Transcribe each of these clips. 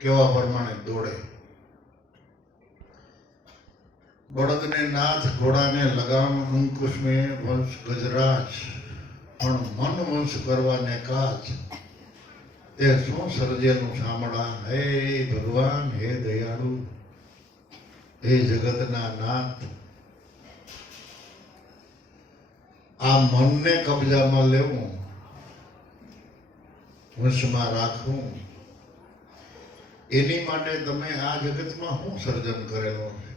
કેવા પ્રમાણે દોડે. બળદને નાથ ઘોડાને લગામ અંકુશ મેં વંશ ગજરાજ, પણ મન વંશ કરવાને કાજ. તે શું સર્જેલું સાંભળા, હે ભગવાન, હે દયાળુ, હે જગતના નાથ. આ મનને કબજામાં લેવું, વંશમાં રાખવું, એની માટે તમે આ જગતમાં શું સર્જન કરેલો છે?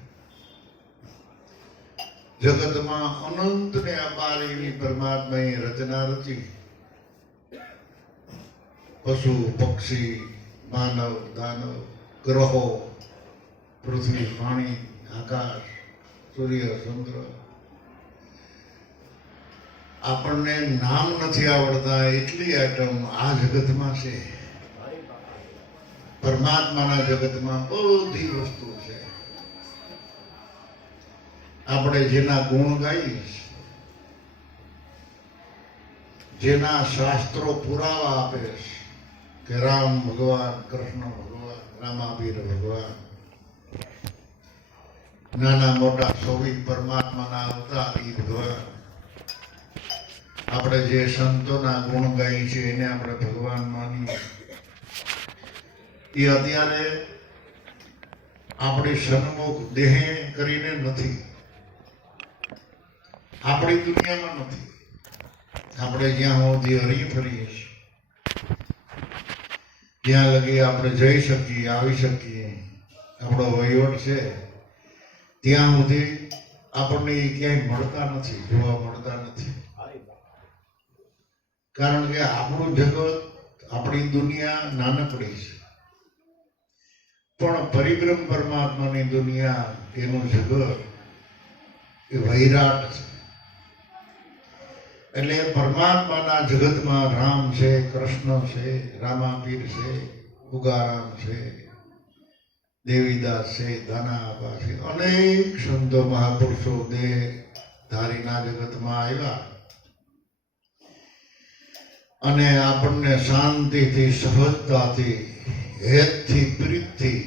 જગતમાં અનંત ને અપાર એવી પરમાત્માએ રચના રચી. પશુ પક્ષી, માનવ દાનવ, ગ્રહો, પૃથ્વી, પાણી, આકાશ, સૂર્ય, ચંદ્ર. આપણને નામ નથી આવડતા એટલી આઈટમ આ જગતમાં છે. પરમાત્માના જગતમાં બધી વસ્તુ છે. આપણે જેના ગુણ ગાઈશ, જેના શાસ્ત્રો પુરાવા આપે કે રામ ભગવાન, કૃષ્ણ ભગવાન, રામાબીર ભગવાન, નાના મોટા સૌવી પરમાત્માના અવતાર ઈ ભગવાન. આપણે જે સંતોના ગુણ ગાઈએ છીએ એને આપણે ભગવાન માનીએ. એ અત્યારે આપણી સન્મુખ દેહે કરીને નથી, આપણી દુનિયામાં નથી. આપણે જ્યાં સુધી હરી ફરીએ છીએ, ત્યાં લગી આપણે જઈ શકીએ, આવી શકીએ, આપણો વહીવટ છે, ત્યાં સુધી આપણને ક્યાંય મળતા નથી, જોવા મળતા નથી. કારણ કે આપણું જગત, આપણી દુનિયા નાનકડી છે. પણ પરિબ્રહ્મ પરમાત્માની દુનિયા, એનું જગત એ વૈરાટ છે. એટલે પરમાત્માના જગતમાં રામ છે, કૃષ્ણ છે, રામાપીર છે, ઉગારામ છે, દેવીદાસ છે, દાનાબા છે, અનેક સંતો મહાપુરુષો દેહ ધારીના જગતમાં આવ્યા અને આપણને શાંતિથી, સહજતાથી, હેતથી, પ્રીતથી,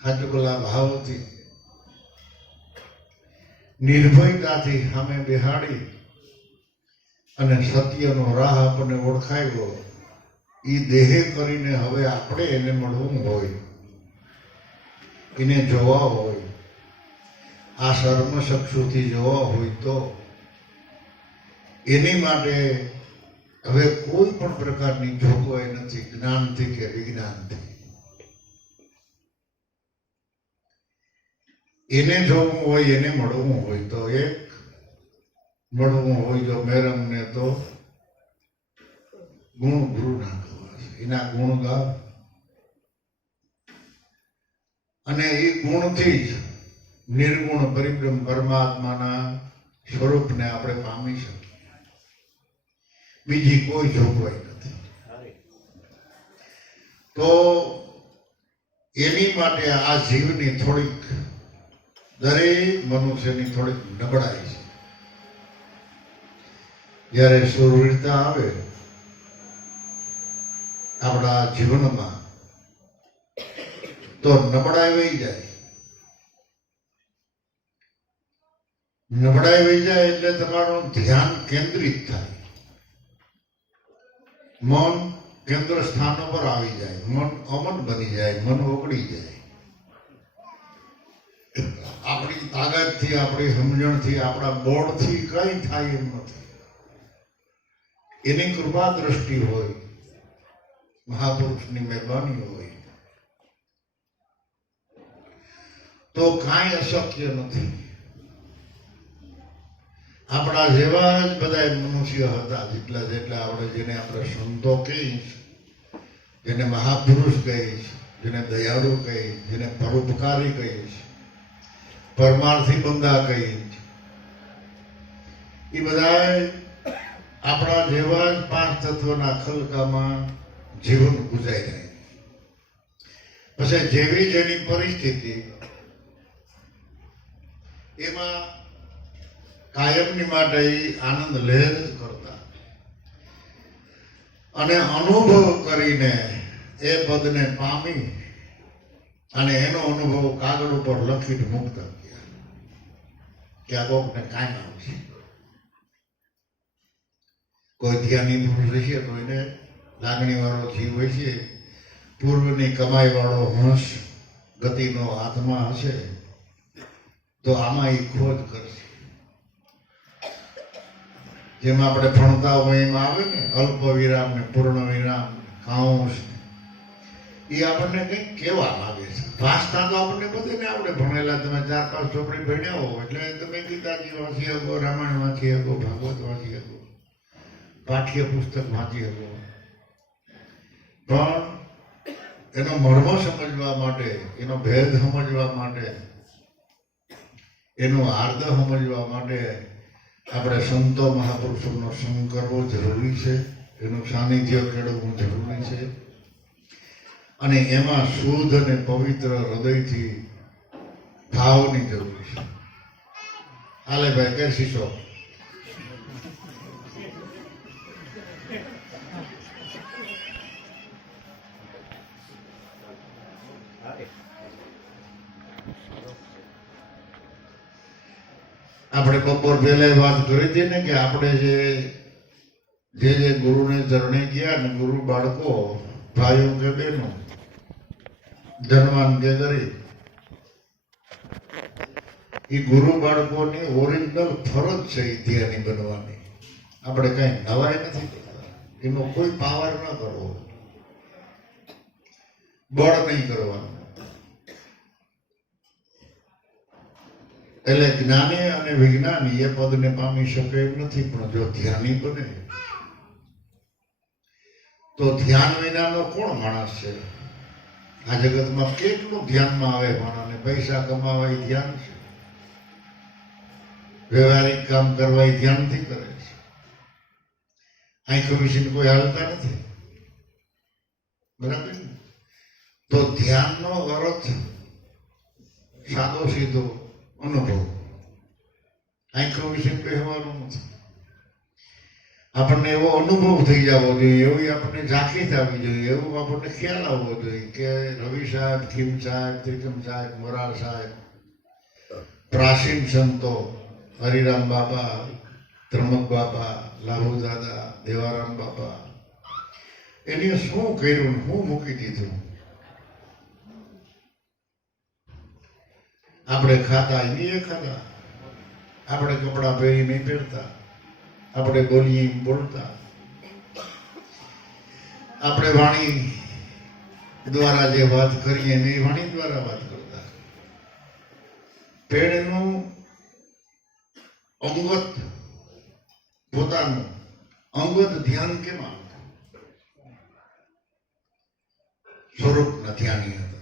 હાજકલા ભાવથી, નિર્ભયતાથી સામે બેહાડી અને સત્યનો રાહ આપણને ઓળખાવ્યો. એ દેહે કરીને હવે આપણે એને મળવું હોય, એને જોવા હોય, આ સર્મચક્ષુથી જોવા હોય તો એની માટે હવે કોઈ પણ પ્રકારની જોગવાઈ નથી, જ્ઞાનથી કે વિજ્ઞાનથી. એને જોવું હોય, એને મળવું હોય તો એક, મળવું હોય જો મેરમને તો ગુણ ગુરુ ના ગવા છે, એના ગુણ ગાવ અને એ ગુણથી જ નિર્ગુણ પરિબ્રહ્મ પરમાત્માના સ્વરૂપને આપણે પામી શકીએ. બીજી કોઈ જોગવાઈ નથી. તો એની માટે આ જીવની થોડીક, દરેક મનુષ્યની થોડીક નબળાઈ છે. જ્યારે સુરવીરતા આવે આપણા જીવનમાં તો નબળાઈ વહી જાય. નબળાઈ વહી જાય એટલે તમારું ધ્યાન કેન્દ્રિત થાય, મન કેન્દ્ર સ્થાન પર આવી જાય, મન અમન બની જાય, મન ઓગળી જાય. આપણી તાકાતથી, આપણી સમજણથી, આપણા બોળથી કઈ થાય એમ નથી. એની કૃપા દ્રષ્ટિ હોય, મહાપુરુષની મહેરબાની હોય તો કાંઈ અશક્ય નથી. આપણા જેવા જ બધા મનુષ્ય હતા, જેટલા જેટલા આપણે, જેને આપણે સંતો કહીશ, જેને મહાપુરુષ કહીશ, જેને દયાળુ કહીશ, જેને પરોપકારી કહીશ, પરમાર્થી બંદા કહીશ, એ બધા આપણા જેવા જ પાંચ તત્વના ખલકામાં જીવન ગુજારી રહે. પછી જેવી જેની પરિસ્થિતિ એમાં કાયમની માટે આનંદ લહેર જ કરતા અને અનુભવ કરીને એ પદને પામી અને એનો અનુભવ કાગળ ઉપર લખીને મૂકતા ગયા કે આ કોકને કામ આવશે. કોઈ ધ્યાની પુરુષ હશે તો એને લાગણી વાળો જીવ હોય છે, પૂર્વની કમાઈ વાળો હંસ ગતિનો આત્મા હશે તો આમાં એ ખોજ કરશે. જેમાં આપણે ભણતા હોય એમાં આવે ને અલ્પ વિરામ ને પૂર્ણ વિરામ કાઉન્સ, એ આપણને કંઈક કહેવા માંગે છે. ભાષતા તો આપણને બધાને આપણે ભણેલા, તમે 4-5 ચોપડી ભણ્યા હો એટલે તમે ગીતાજી વાંચી શકો, રામાયણ વાંચી શકો, ભાગવત વાંચી શકો, પાઠ્ય પુસ્તક વાંચી શકો. પણ એનો મર્મ સમજવા માટે, એનો ભેદ સમજવા માટે, એનો આર્દ સમજવા માટે આપણે સંતો મહાપુરુષોનો સંગ કરવો જરૂરી છે, એનું સાનિધ્ય કેળવવું જરૂરી છે. અને એમાં શુદ્ધ અને પવિત્ર હૃદયથી ભાવની જરૂર છે. હાલે ભાઈ કે શીશો આપણે બપોર પહેલા વાત કરી હતી ને કે આપણે જે ગુરુને ચરણે ગયા ને, ગુરુ બાળકો, ભાઈઓ કે બહેનો, ધનવાન કે ગરીબ, એ ગુરુ બાળકોની ઓરિજિનલ ફરજ છે એ ધ્યાની બનવાની. આપણે કઈ નવાઈ નથી કરતા, એનો કોઈ પાવર ન કરવો, બળ નહીં કરવાનું. એટલે જ્ઞાની અને વિજ્ઞાની એ પદને પામી શકે એમ નથી, પણ જો ધ્યાની બને તો ધ્યાન વિનાનો કોણ માણસ છે આ જગતમાં? કેટલું ધ્યાનમાં આવે માણસને? પૈસા કમાવા એ ધ્યાન છે, વ્યવહારિક કામ કરવા એ ધ્યાનથી કરે છે. આંખો વિશે કોઈ હાલતા નથી, બરાબર? તો ધ્યાનનો અર્થ સાદો સીધો અનુભવ, આંખો વિશે કહેવાનું નથી. આપણને એવો અનુભવ થઈ જવો જોઈએ, એવી આપણને ઝાંખી થવી જોઈએ, એવું આપણને ખ્યાલ આવવો જોઈએ કે રવિ સાહેબ, ખીમ સાહેબ, ત્રિકમ સાહેબ, મોરાર સાહેબ, પ્રાચીન સંતો, હરિરામ બાપા, ત્રમક બાપા, લાહુ દાદા, દેવારામ બાપા, એને શું કર્યું, શું મૂકી દીધું. આપણે ખાતા એ ખાતા, આપણે કપડા પહેરી નહીં પહેરતા, આપણે બોલીએ બોલતા, આપણે વાણી દ્વારા જે વાત કરીએ એ વાણી દ્વારા વાત કરતા. પેડનું અંગત, પોતાનું અંગત ધ્યાન કેમ આવતું? સ્વરૂપના ધ્યાની હતા.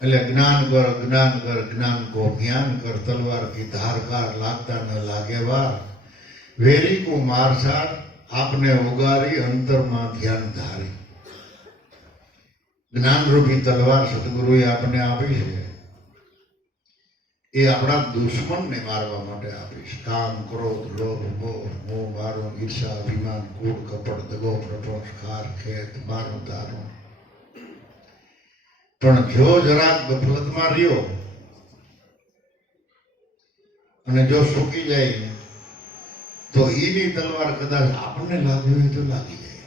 એટલે જ્ઞાન કર, જ્ઞાન કર, જ્ઞાન કો જ્ઞાન કર, તલવાર કી ધારકાર લાગતા ન લાગે વાર, વેરી કો મારસાર આપને ઉગારી અંતરમાં ધ્યાન ધારી. જ્ઞાનરૂપી તલવાર સદગુરુએ આપણને આપી છે, એ આપણા દુશ્મનને મારવા માટે આપી છે. કામ, ક્રોધ, લોભ, મોહ, મોહ, મારું, ઈર્ષા, અભિમાન, કૂડ, કપટ, દગો, પ્રપંચ, ખાર, ખેત, મારું, તારું. પણ જો જરાક ગફલતમાં રહ્યો અને જો સૂકી જાય તો એની તલવાર કદાચ આપણને લાગવી હોય તો લાગી જાય.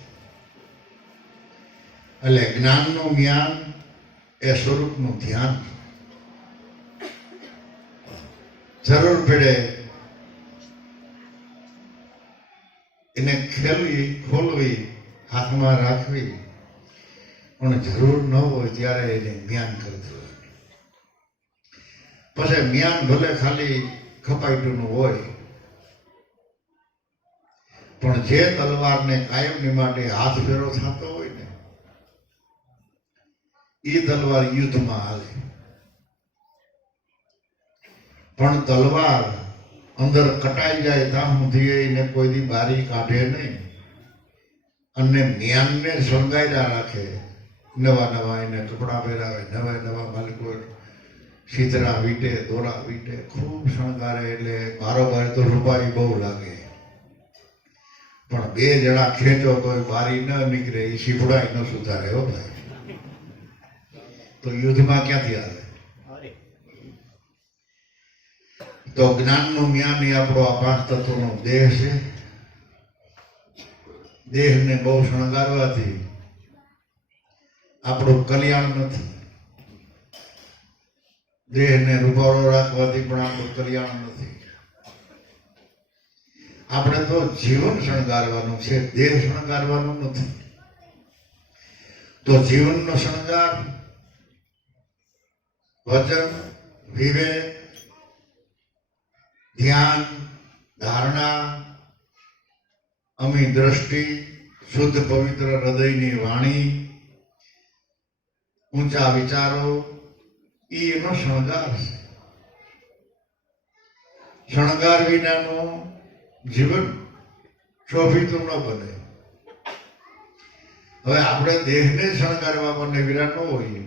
એટલે જ્ઞાનનું જ્ઞાન એ સ્વરૂપનું ધ્યાન. જરૂર પડે એને ખેલવી, ખોલવી, હાથમાં રાખવી, પણ જરૂર ન હોય ત્યારે એને જ્ઞાન કરી દેવાનું. પછી જ્ઞાન ભલે ખાલી ખપાઈટુનું હોય, પણ જે તલવારને કાયમની માટે હાથ ફેરો થતો હોય ને, એ તલવાર યુદ્ધમાં હાલે. પણ તલવાર અંદર કટાઈ જાય ત્યાં સુધી એને કોઈ દી બારી કાઢે નહીં, અને જ્ઞાનને સળગાયલા રાખે. નવા નવા એને કપડાં પહેરાવે, નવા નવા માલિકો સીતરા વીટે, દોરા વીટે, ખૂબ શણગારે. એટલે બારોબાર તો રૂપારી બહુ લાગે, પણ બે જણા ખેંચો તો બારી ન નીકળે, એ શીપડાય ન સુધારે. હો ભાઈ, તો યુદ્ધમાં ક્યાંથી આવે? તો જ્ઞાનનું જ્ઞાન એ આપણો આ પાંચ તત્વોનો દેહ છે. દેહને બહુ શણગારવાથી આપણું કલ્યાણ નથી. દેહને રૂપાળો રાખવાથી પણ આપણું કલ્યાણ નથી. આપણે તો જીવન શણગારવાનું છે, દેહ શણગારવાનું નથી. તો જીવનનો શણગાર વચન, વિવેક, ધ્યાન, ધારણા, અમી દ્રષ્ટિ, શુદ્ધ પવિત્ર હૃદયની વાણી, ઊંચા વિચારો, એનો શણગાર છે. શણગાર વિનાનું જીવન શોભિતું ન બને. હવે આપણે દેહને શણગારવા મને વિરા ન હોઈએ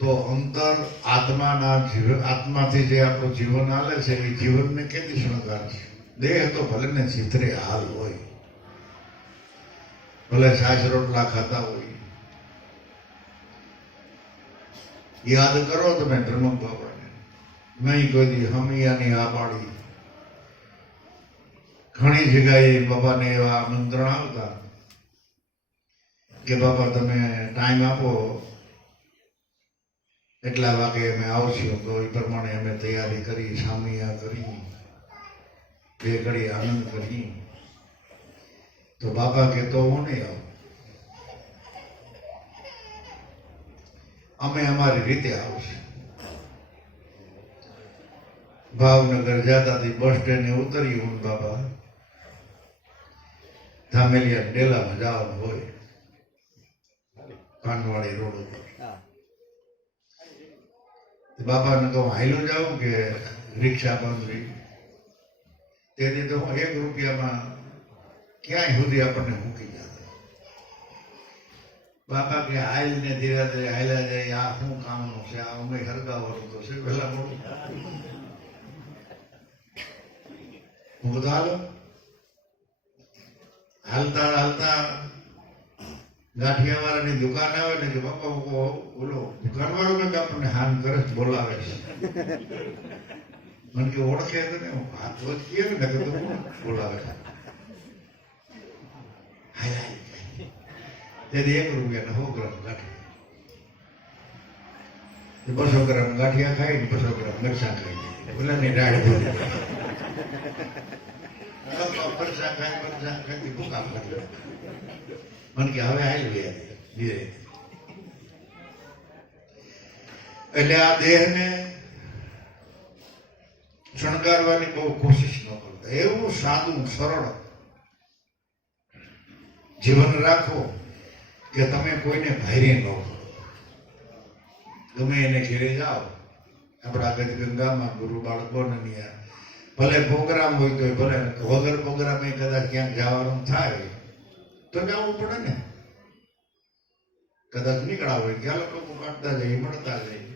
તો અંતર આત્માથી જે આપણું જીવન હાલે છે એ જીવનને કેવી શણગાર છે? દેહ તો ભલે ને ચિત્રે હાલ હોય, ભલે છાશ રોટલા ખાતા હોય. યાદ કરો તમે ધર્મક બાબાને, નહીં કોઈ દી હમિયાની આ પાડી. ઘણી જગ્યાએ બાબાને એવા આમંત્રણ આવતા કે બાબા તમે ટાઈમ આપો, એટલા વાગે અમે આવશું. તો એ પ્રમાણે અમે તૈયારી કરી, સામિયા કરી, બે ઘડી આનંદ કરી. તો બાબા કે તો હું નહીં આવું, અમે અમારી રીતે આવશું. ભાવનગર જતા બસ સ્ટેન્ડે ઉતરી હું બાબા ધામેલિયા ડેલામાં જવાનું હોય, પાનવાડી રોડ ઉપર. બાપાને કહું હાઈલું જાઉં કે રિક્ષા બંધ રહી. તેથી તો હું 1 રૂપિયામાં ક્યાંય સુધી આપણને મૂકી જતા. બાપા કે હાઈલ ને ધીરે ધીરે હાઈલા જાય, આ શું કામનું છે, આ અમે હરગાવાનું તો છે વહેલા મોડું. હું બધું હાલો. હાલતા હાલતા ગાંઠિયા વાળાની દુકાન આવે ને કે બાપા બોલો દુકાન વાળો કે આપણને હાન કરે બોલાવે છે. મને કે ઓળખે તો ને હાથ વચ્ચે ને કે બોલાવે છે. તેથી 1 રૂપિયાના 100 ગ્રામ ગાંઠિયા, 200 ગ્રામ ગાંઠિયા ખાઈ ને 200 ગ્રામ મરચાં ખાઈ ઓલાની દાળ ભરી મરચાં ખાઈ ભૂકા કરી. મને કે હવે આવી ધીરે. એટલે આ દેહને શણગારવાની બહુ કોશિશ ન કરતા. એવું સાદું સરળ જીવન રાખો કે તમે કોઈને ભારે ન કરો. ગમે એને ઘેરે જાઓ, આપણા ગંગામાં ગુરુ બાળકોને ભલે પ્રોગ્રામ હોય તો ભલે, વગર પ્રોગ્રામે કદાચ ક્યાંક જવાનું થાય તો જવું પડે ને. કદાચ નીકળ્યા હોય કે લોકો કાઢતા જાય, મળતા જાય.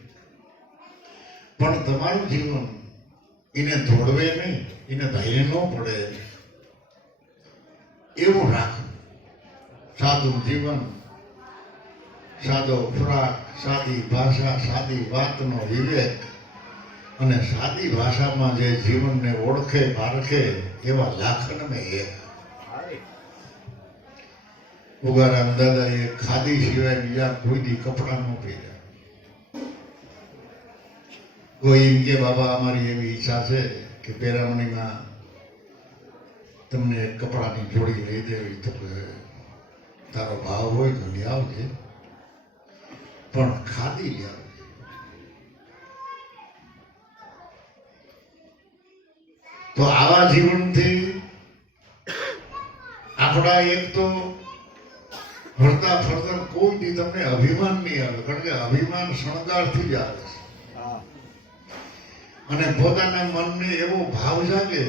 પણ તમારું જીવન એને દોડવે નહીં, એને ધારે ન પડે એવું રાખો. સાદું જીવન, સાદો ખોરાક, સાદી ભાષા, સાદી વાતનો વિવેક અને સાદી ભાષામાં જે જીવનને ઓળખે પારખે એવા લાખન મેં એક. ઉગારામ દાદાએ ખાદી સિવાય બીજા કોઈ દી કપડા ન પહેર્યા. કોઈ એમ કે બાબા અમારી એવી ઈચ્છા છે કે પેરામણીમાં તમને કપડાની જોડી લઈ દેવી, તો તારો ભાવ હોય તો લઈ આવજે, પણ ખાદી લઈ આવજે. તો આવા જીવનથી આપણા એક તો ફરતા ફરતા કોઈ દી તમને અભિમાન નહીં આવે, કારણ કે અભિમાન શણગારથી જ આવે છે. અને પોતાના મનને એવો ભાવ જાગે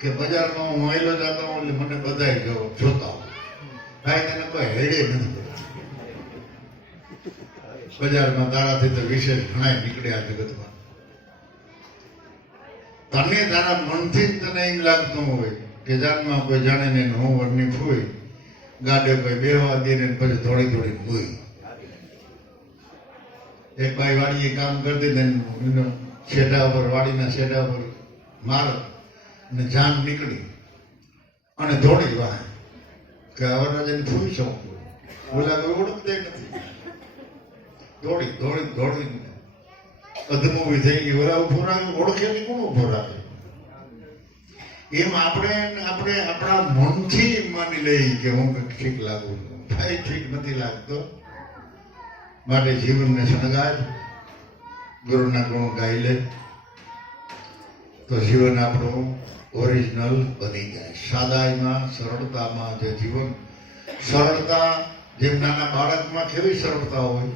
કે બજારમાં હું આવેલો જતો હોઉં એટલે મને બધાય જોતા હોય, ભાઈ તને કોઈ હેડે નથી. બજારમાં તારાથી તો વિશેષ ઘણા નીકળ્યા જગતમાં. તને તારા મનથી જ તને એમ લાગતું હોય કે જાનમાં કોઈ જાણે ને હું વર્ણિત હોય ગાડે કોઈ બેહવા દે ને પછી થોડી થોડી ગોઈ. એક ભાઈ વાડીએ કામ કરતી ને શેઢા ઉપર વાડીના શેઢા ઉપર માર ને જાન નીકળી અને દોડી વાહ કે હવે જઈને ફૂલી શકું બોલા કોઈ ઓળખતા નથી. દોડી દોડી દોડી અધમૂવી થઈ ગઈ. ઓલા ઉભો રાખે ઓળખે નહીં, કોણ ઉભો રાખે? એમ આપણે આપણા મનથી માની લઈ કે હું કંઈક ઠીક લાગુ છું. ભાઈ ઠીક નથી લાગતો. માટે જીવનને શણગાર ગુરુના ગુણ ગાઈ લે તો જીવન આપણું ઓરિજિનલ બની જાય. સાદાઈમાં સરળતામાં જે જીવન, સરળતા જેમ નાના બાળકમાં કેવી સરળતા હોય,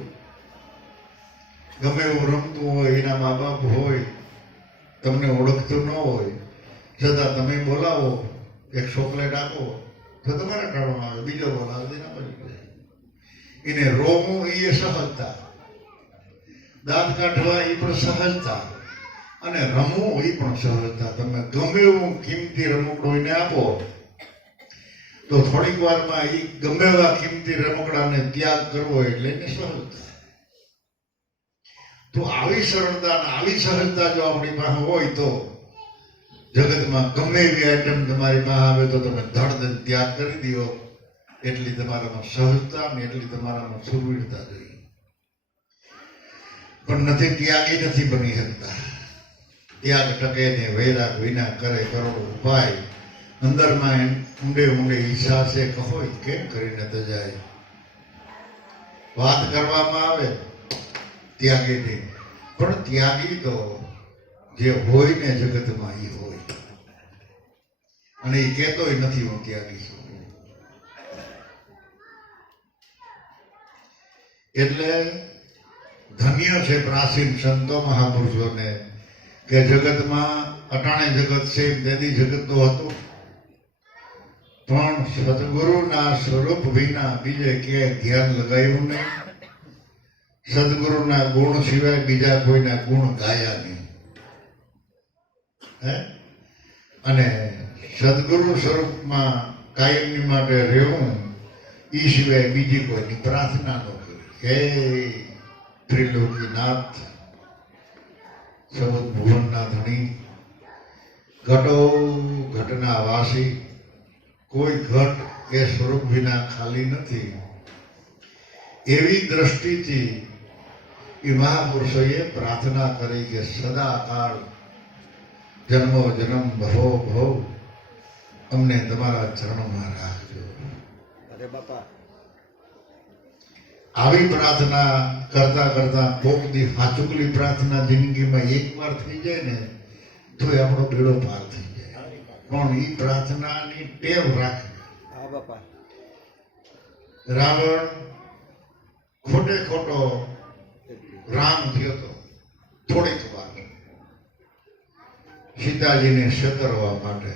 ગમે એવું રમતું હોય, એના મા બાપ હોય, તમને ઓળખતું ન હોય છતાં તમે બોલાવો, એક ચોકલેટ આપો તો તમારે ટાળવામાં આવે, બીજો બોલાવો તેના પછી જાય. એને રોવું એ સહજતા, દાંત કાઢવા એ પણ સહજતા, અને રમવું એ પણ સહજતા. તમે ગમે એવું કિંમતી રમકડું એને આપો તો થોડીક વારમાં એ ગમે એવા કિંમતી રમકડાને ત્યાગ કરવો એટલે એને સહજતા. તો આવી સરળતા અને આવી સહજતા જો આપણી પાસે હોય તો જગતમાં ગમે એવી આઈટમ તમારી પાસે આવે તો તમે ધડ ત્યાગ કરી દો. એટલી તમારામાં સહજતા ને એટલી તમારામાં સુરવીરતા જોઈએ. પણ નથી, ત્યાગી નથી બની શકતા. ત્યાગ ટકે ને વૈરાગ વિના કરે કરોડો ઉપાય. અંદરમાં ઊંડે ઊંડે ઈચ્છા છે કહો કેમ કરીને તજાય. વાત કરવામાં આવે ત્યાગીની, પણ ત્યાગી તો જે હોય ને જગતમાં એ હોય, અને એ કહેતોય નથી હું ત્યાગી છું. એટલે ધન્ય છે પ્રાચીન સંતો મહાપુરુષોને કે જગતમાં અટાણે જગત છે તેથી જગત તો હતું, પણ સદગુરુના સ્વરૂપ વિના બીજે ક્યાંય ધ્યાન લગાવ્યું નહીં. સદગુરુના ગુણ સિવાય બીજા કોઈના ગુણ ગાયા નહીં. અને સદગુરુ સ્વરૂપમાં કાયમની માટે રહેવું એ સિવાય બીજી કોઈની પ્રાર્થના ન કરી. હે ત્રિલોકીનાથ, સૌદ ભુવનના ધણી, ઘટો ઘટના વાસી, કોઈ ઘટ એ સ્વરૂપ વિના ખાલી નથી. એવી દ્રષ્ટિથી એ મહાપુરુષોએ પ્રાર્થના કરી કે સદાકાળ જન્મો જન્મ ભવો ભવ અમને તમારા ચરણમાં રાખજો. અરે બાપા, આવી પ્રાર્થના કરતા કરતા કોક દી હાચુકલી પ્રાર્થના જિંદગીમાં એકવાર થઈ જાય ને તો એ આપણો બેડો પાર થઈ જાય. પણ એ પ્રાર્થનાની ટેવ રાખે. હા બાપા, રાવણ ખોટે ખોટો રામ થયો હતો થોડીક વાર સીતાજીને છેતરવા માટે.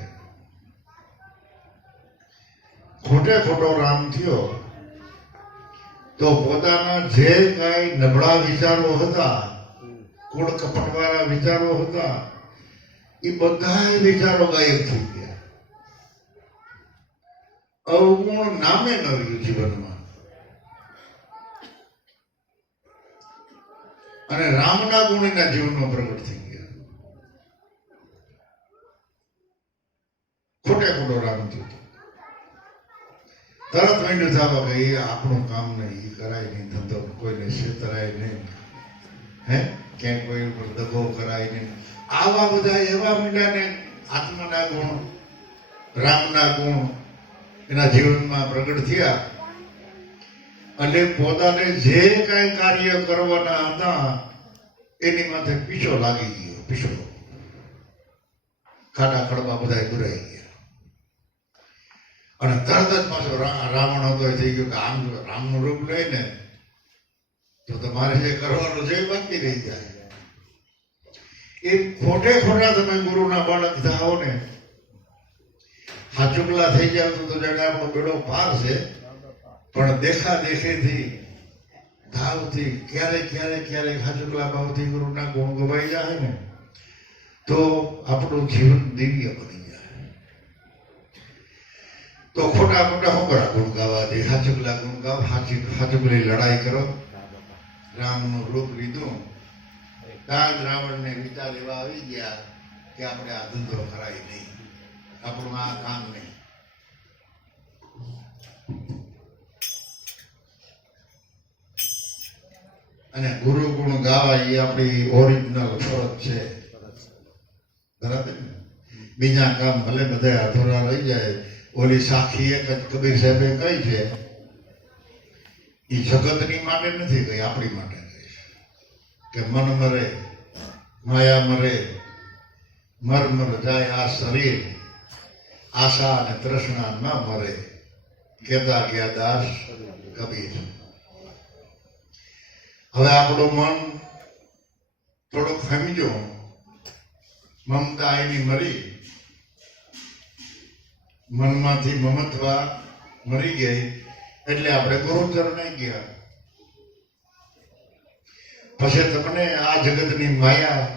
ખોટે ખોટો રામ થયો તો પોતાના જે કઈ નબળા વિચારો હતા, કુળ કપટવાળા વિચારો હતા, એ બધા વિચારો ગાયબ થઈ ગયા. અવગુણ નામે ન રહ્યું જીવનમાં. અને રામના ગુણ એના જીવનમાં પ્રગટ થઈ ગયા. ખોટે ખોટો રામ થયો. તરત માંડ્યું થવા કે એ આપણું કામ નહીં, એ કરાય નહીં, ધંધો કોઈને છેતરાય નહીં, ક્યાંય કોઈ ઉપર દગો કરાય નહીં. આવા બધા એવા મીંડાને આત્માના ગુણ, રામના ગુણ એના જીવનમાં પ્રગટ થયા. અને પોતાને જે કઈ કાર્ય કરવાના હતા એની માથે પીછો લાગી ગયો. પીછો ખાડા ખડવા બધા દુરાઈ ગયા. અને તરત જ પાછો રાવણ હતો એ થઈ ગયો કે આમ રામનું રૂપ લઈ ને તો તમારે જે કરવાનું છે એ બાકી રહી જાય. એ ખોટે ખોટા તમે ગુરુના બાળક થાઓ ને, હાચુકલા થઈ જાવ તો જાણે આપણો બેડો પાર છે. પણ દેખા દેખીથી ભાવથી ક્યારેક ક્યારેક ક્યારેક હાચુકલા ભાવથી ગુરુના ગુણ ગવાઈ જાય ને તો આપણું જીવન દિવ્ય બની જાય. તો ખોટા ખોટા હોકરા ગુણ ગાવા ગાવાથી હાચુકલા ગુણ ગાવ, હાચુકલી લડાઈ કરો. હા બાપા રામનું રૂપ લીધું ત્યાં જ રાવણને વિચાર એવા આવી ગયા કે આપણે આ ધંધો કરાય નહીં, આપણું આ કામ નહીં. અને ગુરુ ગુણ ગાવા એ આપણી ઓરિજિનલ ફરજ છે, સરસ બરાબર ને? બીજા કામ ભલે બધા અધૂરા રહી જાય. ઓલી સાખી એક જ કબીર સાહેબે કહી છે, એ જગતની માટે નથી કહી, આપણી માટે કહી છે કે મન મરે માયા મરે મર મર જાય આ શરીર, આશા અને તૃષ્ણા ન મરે, કેતા ગયા દાસ કબીર. હવે આપણું મન થોડુંક સમજો, મમતા એની મરી, મનમાંથી મમત્વા મરી ગઈ એટલે આપણે ગુરુચરણે ગયા. પછી તમને આ જગતની માયા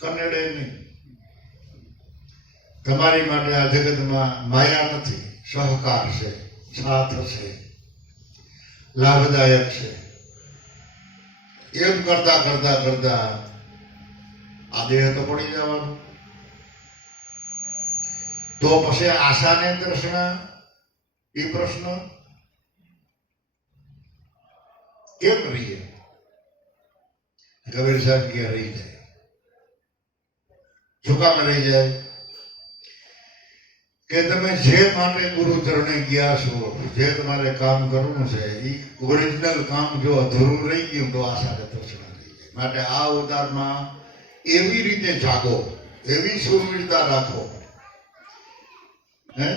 કનેડે નહીં. તમારી માટે આ જગતમાં માયા નથી, સહકાર છે, સાથ છે, લાભદાયક છે. એમ કરતા કરતા કરતા આ દેહ તો પડી જવાનું. તો પછી આશાને તૃષ્ણા એ પ્રશ્ન કેમ રહીએ? કબીર સાહેબ ક્યાં રહી જાય? શું કામ રહી જાય? કે તમે જે માટે ગુરુ ચરણે ગયા છો, જે તમારે કામ કરવું છે, એ ઓરિજિનલ કામ જો અધૂરું રહી ગયું તો આશા ને તૃષ્ણા રહી જાય. માટે આ અવતારમાં એવી રીતે જાગો, એવી સુરવીરતા રાખો. હે,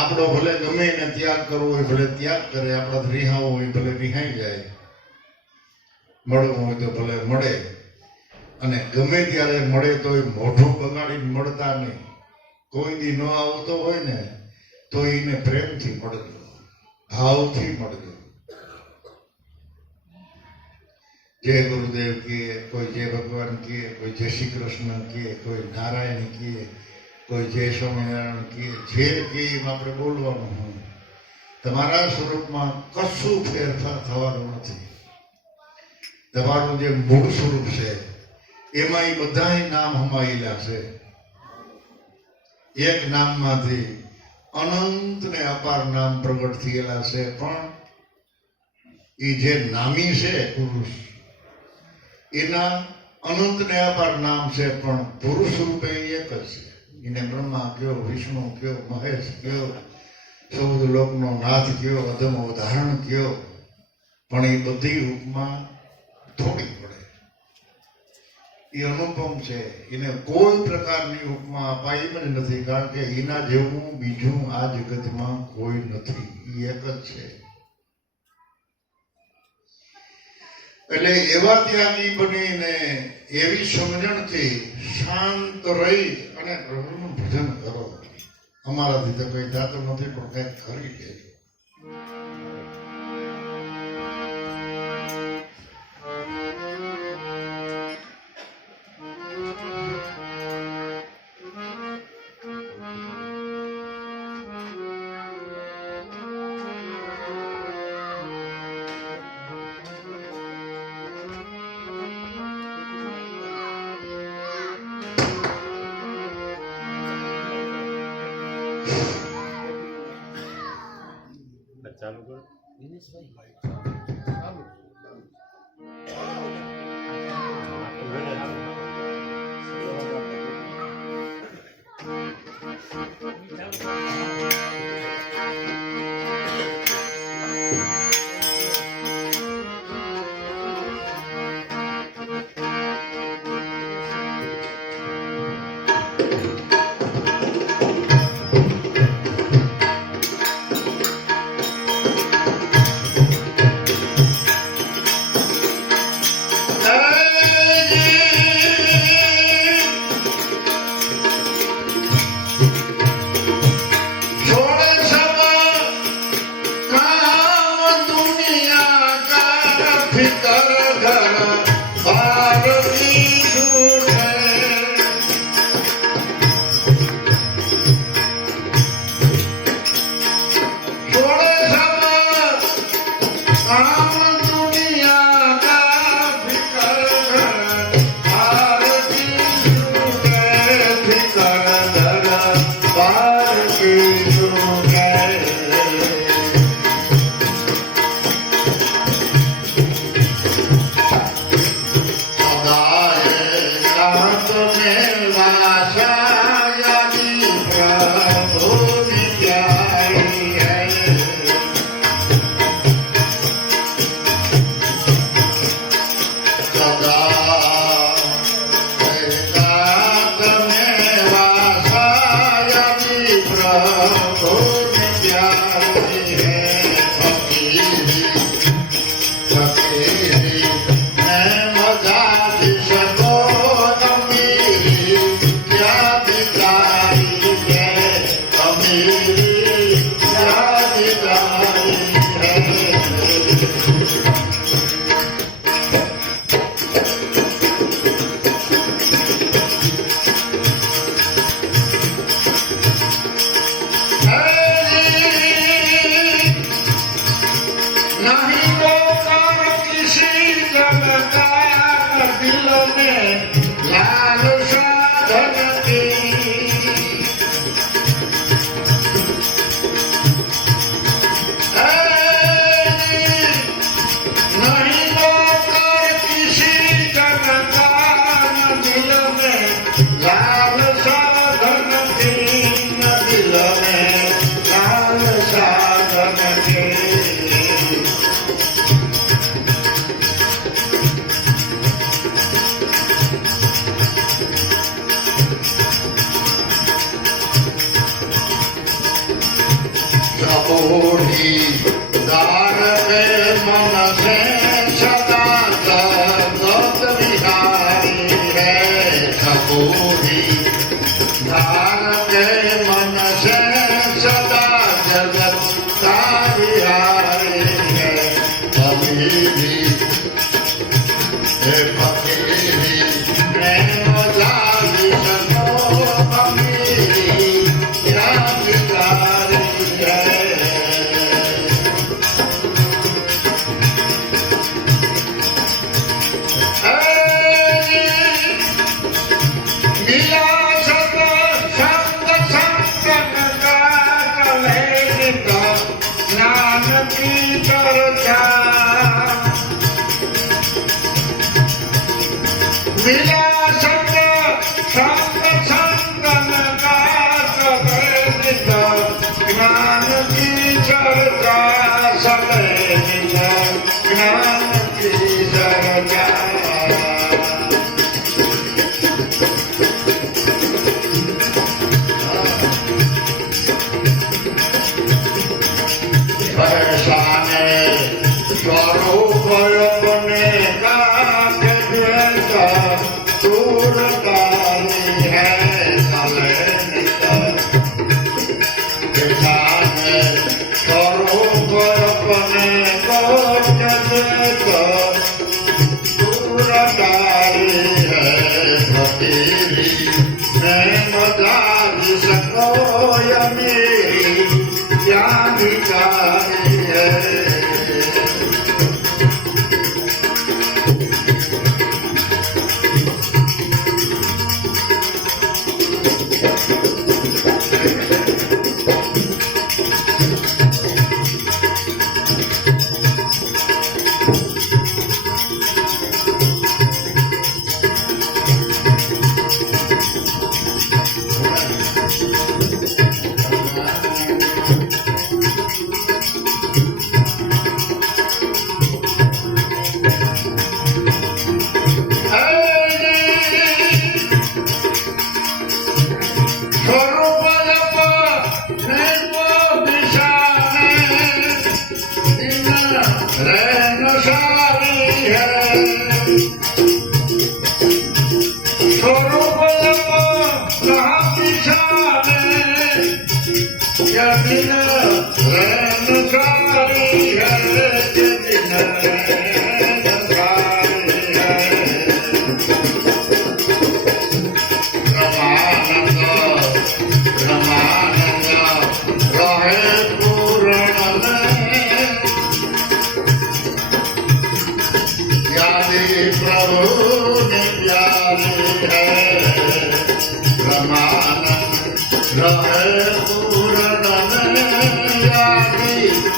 આપણો ભલે ગમે એને ત્યાગ કરવો હોય ભલે ત્યાગ કરે, આપણા રિહાવું હોય ભલે રિહાઈ જાય, મળવું હોય તો ભલે મળે. અને ગમે ત્યારે મળે તો મોઢું બગાડીને મળતા નહીં. કોઈ દી ન આવતો હોય ને તો એને પ્રેમથી મળજો, ભાવથી મળજો. જય ગુરુદેવ કહે, કોઈ જય ભગવાન કહે, કોઈ જય શ્રી કૃષ્ણ કહે, કોઈ નારાયણ કહે, કોઈ જય સ્વામિનારાયણ કહે. જે કહે એમ આપણે બોલવાનું હોય. તમારા સ્વરૂપમાં કશું ફેરફાર થવાનું નથી. તમારું જે મૂળ સ્વરૂપ છે એમાં એ બધાય નામ હમાયેલા છે. એક નામમાંથી અનંત ને અપાર નામ પ્રગટ થયેલા છે. પણ એ જે નામી છે પુરુષ, એના અનંત ને અપાર નામ છે, પણ પુરુષ રૂપે એક જ છે. એને બ્રહ્મા કયો, વિષ્ણુ કયો, મહેશ કયો, ચૌદ લોકનો નાથ કયો, અધમ અવધારણ કયો, પણ એ બધી ઉપમા થોડી પડે. એ અનુપમ છે, એને કોઈ પ્રકારની ઉપમા અપાય એમ જ નથી. કારણ કે એના જેવું બીજું આ જગતમાં કોઈ નથી, એ એક જ છે. એટલે એવા ત્યાગી બનીને એવી સમજણથી શાંત રહી અને પ્રભુનું ભજન કરો. અમારાથી તો કઈ થતું નથી, પણ કંઈક કરી દેજો. ચાલુ કરો. आम दुनिया का फिकर भारती फिकर दर बार की नहीं होकर किसी जनता दिल में लालसा धन की नहीं होकर किसी जनता दिल में लालसा धन की दिल में लालसा धन की बूढ़ी दार में मन से सदा जगत बिहारी है बूढ़ी दार के मन से सदा जगत का बिहारी है कभी भी फकीरी प्रेम जाति सको अमीरी या बिहारी ज्ञान की चर्चा समय ज्ञान की चर्चा परेशाने स्वरूप अपने का दूरकारी है स्वरूप अपने को दूरकारी है फकीरी मैं मजाज सको या मेरी ज्ञानिकारी है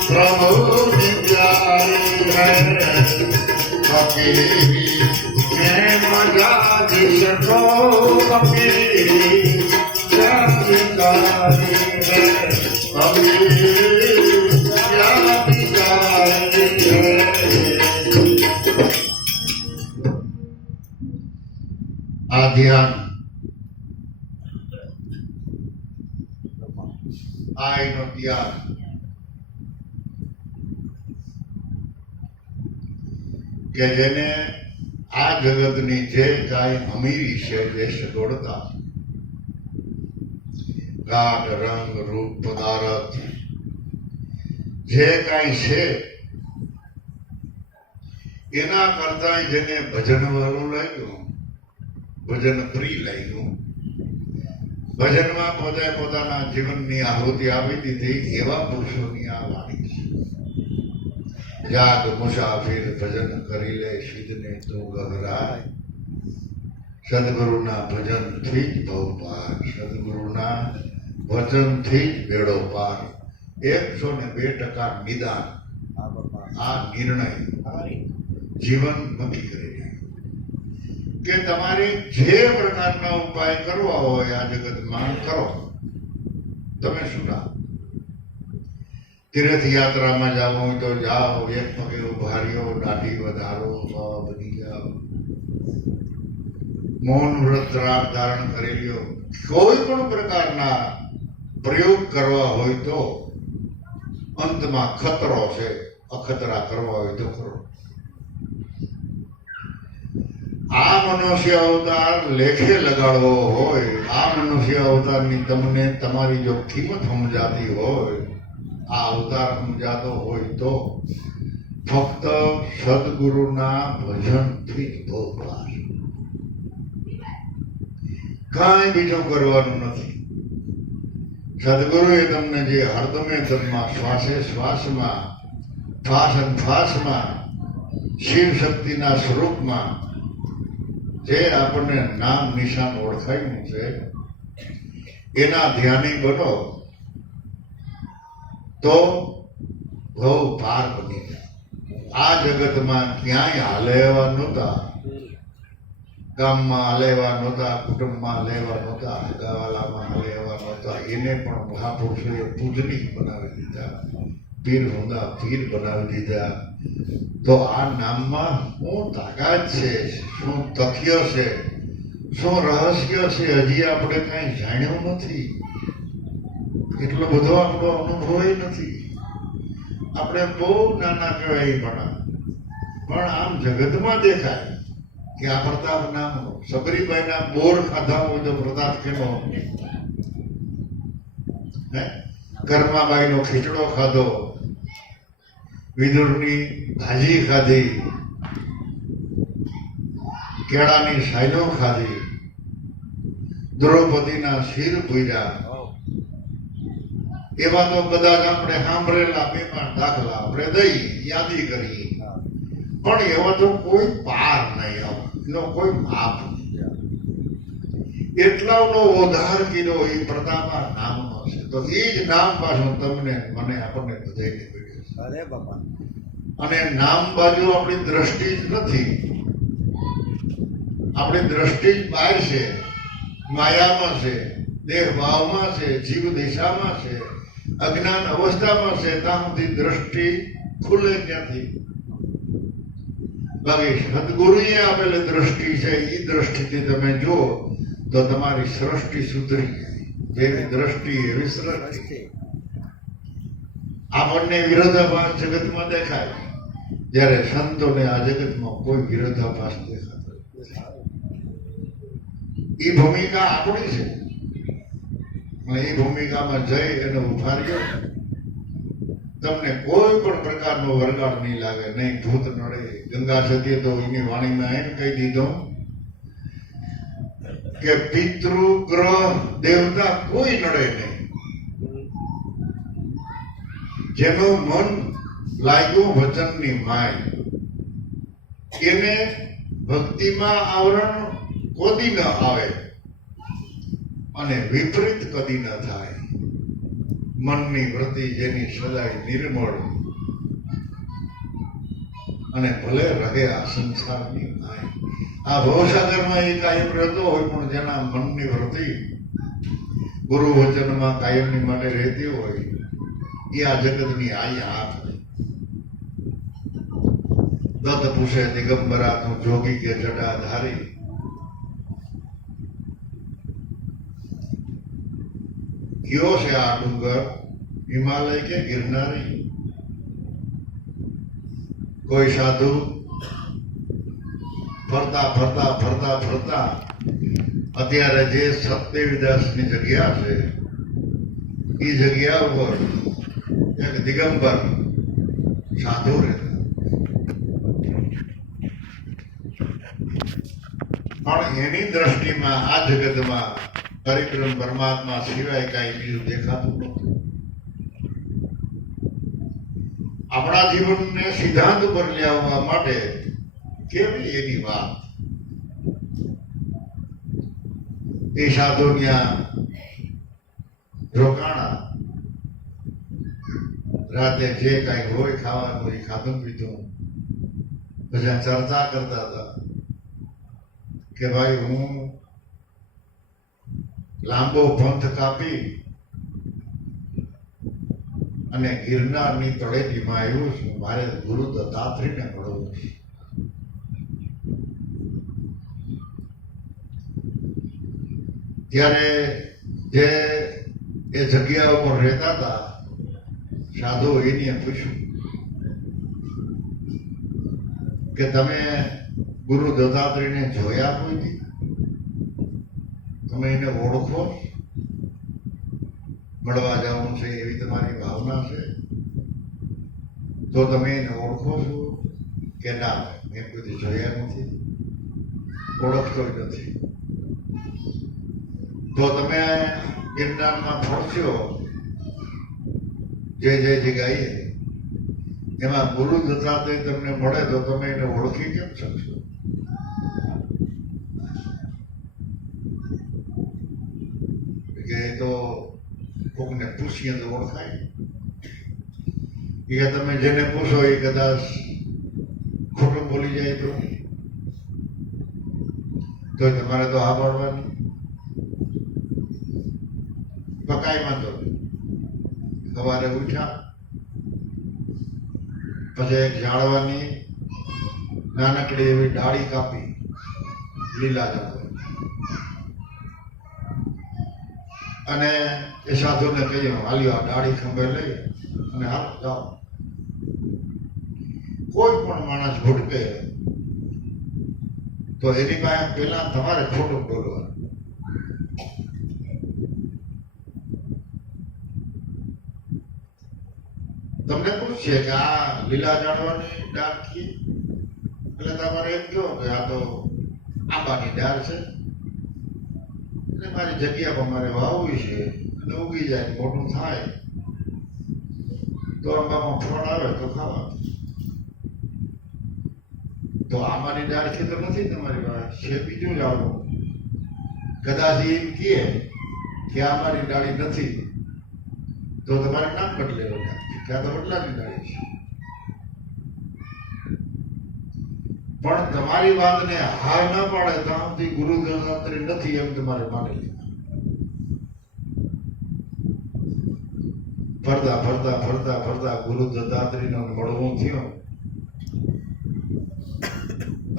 प्रभु ने प्यारी है अकेली मैं मजा दे सको अकेली जानकारी है अकेली जानकारी है। आ ध्यान આ એનો ત્યાગ કે જેને આ જગતની જે કાંઈ અમીરી છે જે સગવડતા ગાઢ રંગ રૂપ પદાર્થ જે કાંઈ છે એના કરતા જેને ભજન વાળું લાગ્યું ભજન પ્રિય લાગ્યું ભજનમાં પોતે પોતાના જીવનની આહુતિ આપી દીધી એવા પુરુષોની આ વાણી છે જાગ મુસાફિર ભજન કરી લે સિદ્ધને તું ગભરાય સદગુરુના ભજનથી જ ભવ પાર સદગુરુના વચનથી જ બેડો પાર 102% નિદાન હા બાપા આ નિર્ણય જીવન નક્કી કરી કે તમારે જે પ્રકારના ઉપાય કરવા હોય આ જગતમાં કરો તમે શું ના તીર્થ યાત્રામાં જવું હોય તો જાઓ એક પગે ઉભા રહ્યો દાઢી વધારો બની જાઓ મૌન વ્રત ધારણ કરી લ્યો કોઈ પણ પ્રકારના પ્રયોગ કરવા હોય તો અંતમાં ખતરો છે અખતરા કરવા હોય તો કરો આ મનુષ્ય અવતાર લેખે લગાડવો હોય આ મનુષ્ય અવતારની તમને તમારી જો કિંમત સમજાતી હોય આ અવતાર સમજાતો હોય તો ફક્ત સદગુરુના ભજનથી જ ભવ પાર કાંઈ બીજું કરવાનું નથી સદગુરુએ તમને જે હરદમે તનમાં શ્વાસે શ્વાસમાં ફાસન ફાસમાં શિવ શક્તિના સ્વરૂપમાં જે આપણને નામ નિશાન ઓળખાયું છે એના ધ્યાની બનો તો ભવ પાર બની જાય આ જગતમાં ક્યાંય હાલે એવા નહોતા ગામમાં હાલે એવા નહોતા કુટુંબમાં હાલે એવા નહોતા હગાવાલામાં હાલે એવા નહોતા એને પણ મહાપુરુષોએ પૂજનીક બનાવી દીધા પીર હુંદા પીર બનાવી દીધા તો આ નામમાં શું તાકાત છે શું તથ્ય છે શું રહસ્ય છે હજી આપણે કાંઈ જાણ્યું નથી એટલો બધો આપણો અનુભવ નથી આપણે બહુ નાના કહેવાય પણ આમ જગતમાં દેખાય કે આ પ્રતાપ નામનો સબરીબાઈના બોર ખાધા હોય તો પ્રતાપ કેનો કર્માબાઈનો ખીચડો ખાધો વિદુરની ભાજી ખાધી કેળાની સાયલો ખાધી દ્રૌપદીના શિર પૂર્યા એવા તો કદાચ આપણે સાંભળેલા બે પાંચ દાખલા આપણે દઈ યાદી કરી પણ એવા તો કોઈ પાર નહીં એનો કોઈ માપ એટલાનો ઓધાર કીધો એ પ્રતાપા નામનો છે તો એ જ નામ પાછું તમને મને આપણને બધાઈને મળ્યું અરે બાપા અને નામ બાજુ આપણી દ્રષ્ટિ જ નથી આપણી દ્રષ્ટિ જ બહાર છે માયામાં છે દેહ ભાવમાં છે જીવ દિશામાં છે અજ્ઞાન અવસ્થામાં છે ત્યાં સુધી દ્રષ્ટિ ખુલે ક્યાંથી બાકી સદગુરુએ આપેલી દ્રષ્ટિ છે એ દ્રષ્ટિથી તમે જુઓ તો તમારી સૃષ્ટિ સુધરી જાય જેવી દ્રષ્ટિ એવી સૃષ્ટિ આપણને વિરોધાભાસ જગતમાં દેખાય જ્યારે સંતોને આ જગતમાં કોઈ વિરોધાભાસ દેખાતો એ ભૂમિકા આપણી છે અને એ ભૂમિકામાં જઈ અને ઉભા રહ્યો તમને કોઈ પણ પ્રકારનો વરગાડ નહીં લાગે નહીં ભૂત નડે ગંગા સતીએ તો એની વાણીમાં એમ કહી દીધું કે પિતૃ ગ્રહ દેવતા કોઈ નડે નહીં જેનું મન લાગ્યું વચનની માય એને ભક્તિમાં આવરણ કોદી ન આવે અને વિપરીત કદી ન થાય મનની વૃત્તિ જેની સદાય નિર્મળ અને ભલે રહે આ સંસારની માય. આ ભવસાગરમાં એ કાયમ રહેતો હોય પણ જેના મનની વૃત્તિ ગુરુ વચનમાં કાયમની માટે રહેતી હોય એ આ જગતની આઈ હાથ. દત્ત પૂછે દિગંબરા તું જોગી કે જટાધારી, કયો છે આ ડુંગર, હિમાલય કે ગિરનારી? કોઈ સાધુ ફરતા ફરતા ફરતા ફરતા અત્યારે જે સતદેવીદાસની જગ્યા છે એ જગ્યા ઉપર એક દિગંબર સાધુ રહેતા. પણ એની દ્રષ્ટિમાં આ જગતમાં પરિક્રમ પરમાત્મા સિવાય કાંઈ બીજું દેખાતું નહોતું. આપણા જીવનને સિદ્ધાંત પર લાવવા માટે કેવી એની વાત. એ સાધુ ત્યાં રોકાણા, રાતે જે કાંઈ હોય ખાવાનું એ ખાધું પીધું. પછી ચર્ચા કરતા હતા કે ભાઈ હું લાંબો પંથ કાપી અને ગિરનારની તળેટીમાં આવ્યું છું, મારે ગુરુ દત્તાત્રેયને મળવું છે. ત્યારે જે એ જગ્યા ઉપર રહેતા હતા સાધુ એને પૂછ્યું કે તમે ગુરુ દત્તાત્રેયને જોયા કોઈ દી? તમે એને ઓળખો? મળવા જવું છે એવી તમારી ભાવના છે તો તમે એને ઓળખો છો કે ના? મેં કોઈ જોયા નથી, ઓળખતો નથી. તો તમે ગિરનારમાં ફરશો જે જગ્યાએ, એમાં ગુરુ દત્તાત્રેય તમને મળે તો તમે એને ઓળખી કેમ શકશો? કે એ તો કોકને પૂછીએ તો ઓળખાય. કે તમે જેને પૂછો એ કદાચ ખોટું બોલી જાય તો તમારે તો હા પાડવાની. તો કાંઈ વાંધો નહીં. સવારે ઉઠ્યા પછી એક ઝાડવાની નાનકડી એવી ડાળી કાપી, લીલા ઝાડવા, અને એ સાધુને કહ્યું હાલ્યો આ ડાળી ખંભે લઈ અને હાલ જાઓ. કોઈ પણ માણસ ભટકે તો એની પાસે પેલા તમારે ખોટું બોલવાનું. તમને પૂછશે કે આ લીલા ઝાડવાની ડાળ છે એટલે તમારે એમ કહો કે આ તો આંબાની ડાળ છે એટલે મારી જગ્યા પર મારે વાવવી છે અને ઉગી જાય મોટું થાય તો આંબામાં ફળ આવે તો ખાવા. તો આંબાની ડાળ છે તો નથી તમારી પાસે, છે બીજું ઝાડવું. કદાચ એમ કહે કે આંબાની ડાળી નથી તો તમારે નામ બદલેલું ત્યાં તો બદલાની ડાળી છે. પણ તમારી વાતને હાર ના પાડે ત્યાં સુધી ગુરુ દત્તાત્રેય નથી એમ તમારે માની લેવાનું. ફરતા ફરતા ફરતા ફરતા ગુરુ દત્તાત્રેયનો મળવું થયું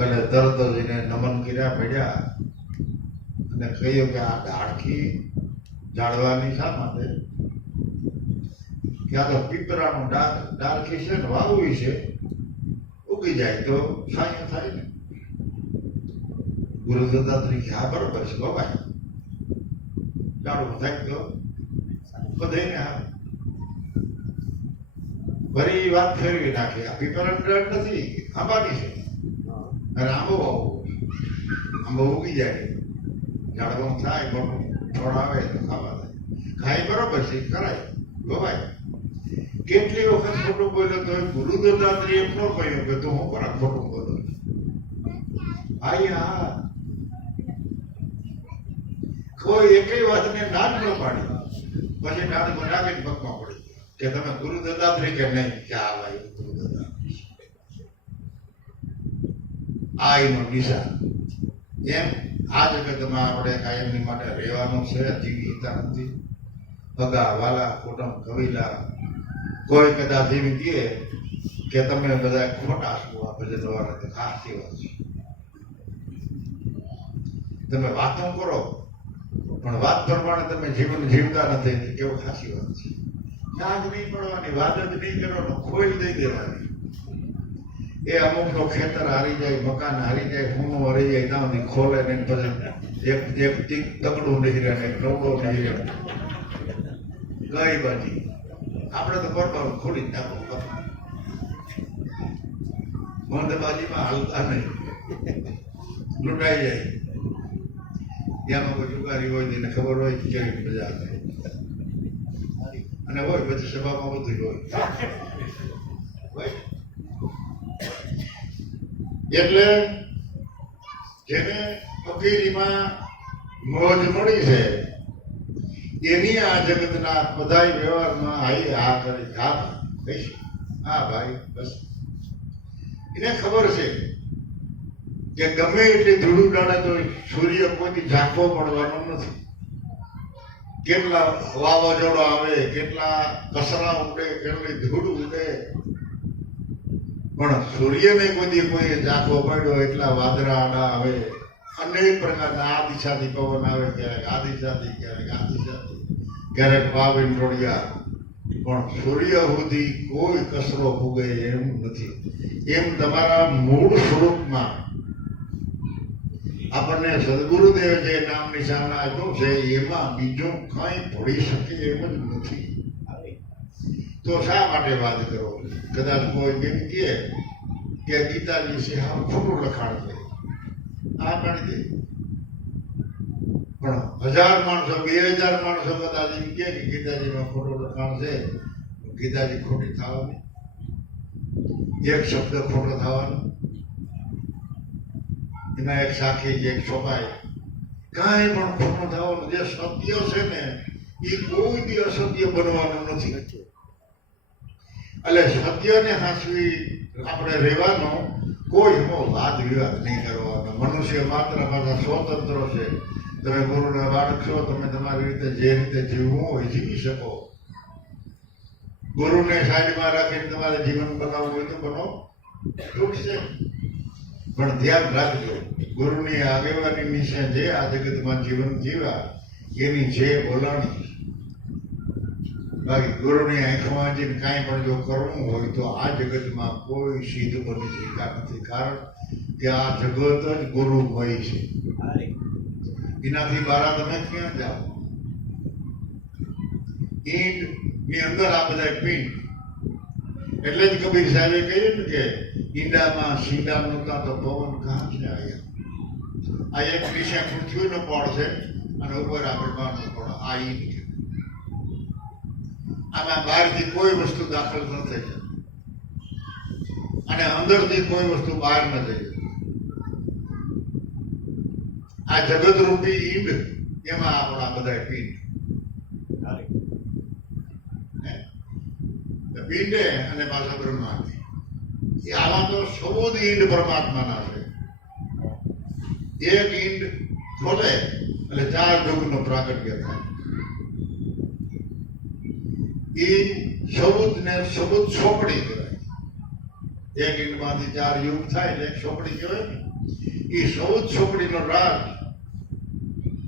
એટલે તરત જ એને નમન કર્યા પડ્યા અને કહ્યું કે આ ડાળખી ઝાડવાની શા માટે? કે આ તો પીપરાનું ડાળખી છે ને, વાવવી છે, ઉગી જાય તો સાયા થાય ને. ગુરુ દત્તાત્રેય કે હા બરોબર છે બાબા, ઝાડવું થાય તો બધાને હા. ફરી વાત ફેરવી નાખી, આ પીપરાનું ડાળ નથી, આંબાની છે અને આંબો વાવવો, આંબો ઉગી જાય, ઝાડવું થાય, મોટું ફળ આવે તો ખાવા થાય. ખાય બરોબર છે, કરાય ગવાય. કેટલી વખત ખોટું બોલ્યો તો ગુરુ દત્તાત્રેય એમ ન કહ્યું કે તું હું ખોરાક ખોટું બોલો. હા, કોઈ એકઈ વાતને ના જ ન પાડી. પછી ડાળમાં રાખીને પગમાં પડી કે તમે ગુરુ દત્તાત્રેય કે નહીં, કે આ ભાઈ ગુરુ દત્તાત્રેય, આ એનો નિશાન. એમ આ જગતમાં આપણે કાયમની માટે રહેવાનું છે. જીવતા નથી. ભગા વાલા કુટુંબ કવિલા કોઈ કદાચ એવી કહે કે તમે બધા ખોટા છો આ ભજન વાળા, તો ખાસ વાત છે. તમે વાતો કરો પણ વાત પ્રમાણે તમે જીવન જીવતા નથી, કેવું ખાસી વાત છે. નાગ નહીં પડવાની, વાત જ નહીં કરવાનું, ખોઈ દઈ દેવાની. એ અમુક નો ખેતર હારી જાય, મકાન હારી જાય, ખૂણો હારી જાય, ત્યાં સુધી ખોલે ને પછી એક તકડું નહીં રહે, એક ટવડો નહીં રહે, ગઈ બાજી. આપણે તો બરબાર ખોલી જ નાખો, મંદબાજીમાં હાલતા નહીં, લૂંટાઈ જાય. એમાં કોઈ જુગારી હોય તેને ખબર હોય કે કેવી મજા આવે, અને હોય પછી સભામાં બધું હોય. એટલે જેને ફકીરીમાં મોજ મળી છે એની આ જગતના બધાય વ્યવહારમાં આઈ આ કરી કહીશ, હા ભાઈ બસ. એને ખબર છે કે ગમે એટલી ધૂળું ડાળે તો સૂર્ય કોઈથી ઝાંખો પડવાનો નથી. કેટલા વાવાઝોડો આવે, કેટલા કસરા ઉડે, કેટલી ધૂળ ઉડે, પણ સૂર્યને કોઈ ઝાંખો પડ્યો એટલા વાદળા આડા આવે, અનેક પ્રકારના આ દિશાથી પવન આવે, ક્યારેક આ દિશાથી, ક્યારેક આ દિશાથી, ક્યારેક વાવીને ટોળિયા, પણ સૂર્ય સુધી કોઈ કસરો ફૂગે એમ નથી. એમ તમારા મૂળ સ્વરૂપમાં આપણને સદગુરુદેવ જે નામ નિશાન આપ્યું છે એમાં બીજું કઈ ભળી શકે એમ જ નથી. તો શા માટે વાત કરો? કદાચ કોઈ એમ કહે કે ગીતાજી છે હા ખોટું લખાણ છે, આ કાઢી દે. પણ 1000 માણસો 2000 માણસો કદાચ એમ કહે કે ગીતાજીમાં ખોટું લખાણ છે, ગીતાજી ખોટી થવાની, એક શબ્દ ખોટો થવાનો, એના એક સાખી, એક છોપાઈ, કાંઈ પણ ખોટું થવાનું. જે સત્ય છે ને એ કોઈ દી અસત્ય બનવાનું નથી. એટલે સત્યને હાંસવી આપણે રહેવાનો, કોઈ વાદ વિવાદ નહીં કરવાનો. મનુષ્ય માત્ર પાછા સ્વતંત્ર છે. તમે ગુરુના બાળક છો, તમે તમારી રીતે જે રીતે જીવવું હોય જીવી શકો. ગુરુને સાઈડમાં રાખીને તમારે જીવન બનાવવું હોય તો બનો, દુઃખ છે. પણ ધ્યાન રાખજો, ગુરુની આગેવાની નીચે જે આ જગતમાં જીવન જીવ્યા એની જે બોલાણી. બાકી ગુરુની આંખમાં જઈને કાંઈ પણ જો કરવું હોય તો આ જગતમાં કોઈ સિદ્ધ બની શકતા નથી. કારણ કે આ જગત જ ગુરુમય છે. એનાથી બહાર તમે ક્યાં જાઓ? ઈંટ ની અંદર આ બધા પિંડ. એટલે જ કબીર સાહેબે કહ્યું ને કે ઈંડામાં શીંડા નહોતા તો પવન કાં છે આયા. આ એક નીચે પૃથ્વીનો પડ છે અને ઉપર આ બ્રહ્માંડનો પડ. આ ઈંટ છે. આમાં બહારથી કોઈ વસ્તુ દાખલ ન થઈ જાય અને અંદરથી કોઈ વસ્તુ બહાર ન થઈ જાય. આ જગત રૂપી ઈંડ, એમાં આપણા બધા પિંડ. પિંડે અને પાછા બ્રહ્માંડ, આમાં તો સૌદ ઈંડ પરમાત્માના છે. એક ઈંડ ખોલે એટલે 4 યુગનો પ્રાગટ્ય થાય. એ સૌદને સૌદ ચોપડી કહેવાય. એક ઈંડમાંથી 4 યુગ થાય એટલે એક ચોપડી કહેવાય. એ સૌદ ચોપડીનો રાજ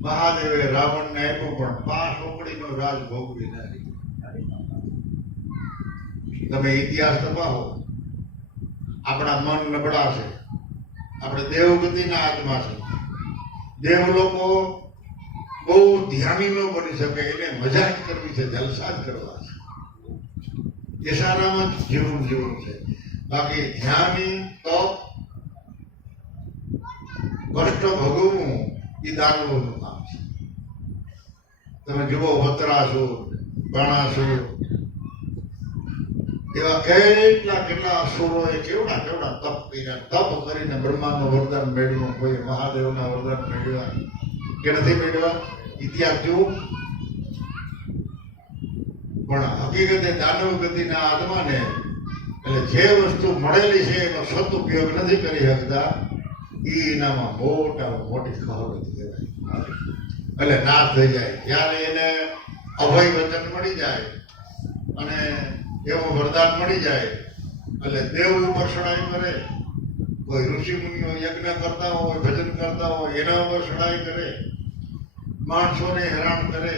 મહાદેવે રાવણને આપ્યો, પણ 5 ચોપડીનો રાજ ભોગવી નાખી. તમે ઇતિહાસ તપાસો. આપણા મન નબળા છે. આપણે દેવગતિના આત્મા છે. દેવ લોકો બહુ ધ્યાની ન બની શકે, એને મજા જ કરવી છે, જલસા જ કરવા છે. એ સારામાં જ જીવન છે. બાકી ધ્યાની તપ કષ્ટ ભોગવવું એ દાનવોનું કામ છે. તમે જુઓ વત્રાસુર, બાણાસુર, એવા કેટલા અસુરોએ કેવડા તપ કર્યા. તપ કરીને બ્રહ્માનું વરદાન મેળવ્યું, કોઈ મહાદેવના વરદાન મેળવ્યા કે નથી મેળવ્યા? ઇતિહાસ જુઓ. પણ હકીકતે દાનવ ગતિના આત્માને એટલે જે વસ્તુ મળેલી છે એનો સદુપયોગ નથી કરી શકતા એ એનામાં મોટામાં મોટી ખરાબત કહેવાય. એટલે નાશ થઈ જાય. જ્યારે એને અભય વચન મળી જાય અને એવું વરદાન મળી જાય એટલે દેવ ઉપર ચડાઈ કરે, કોઈ ઋષિ મુનિઓ યજ્ઞ કરતા હોય, ભજન કરતા હોય, એના ઉપર ચડાઈ કરે, માણસોને હેરાન કરે,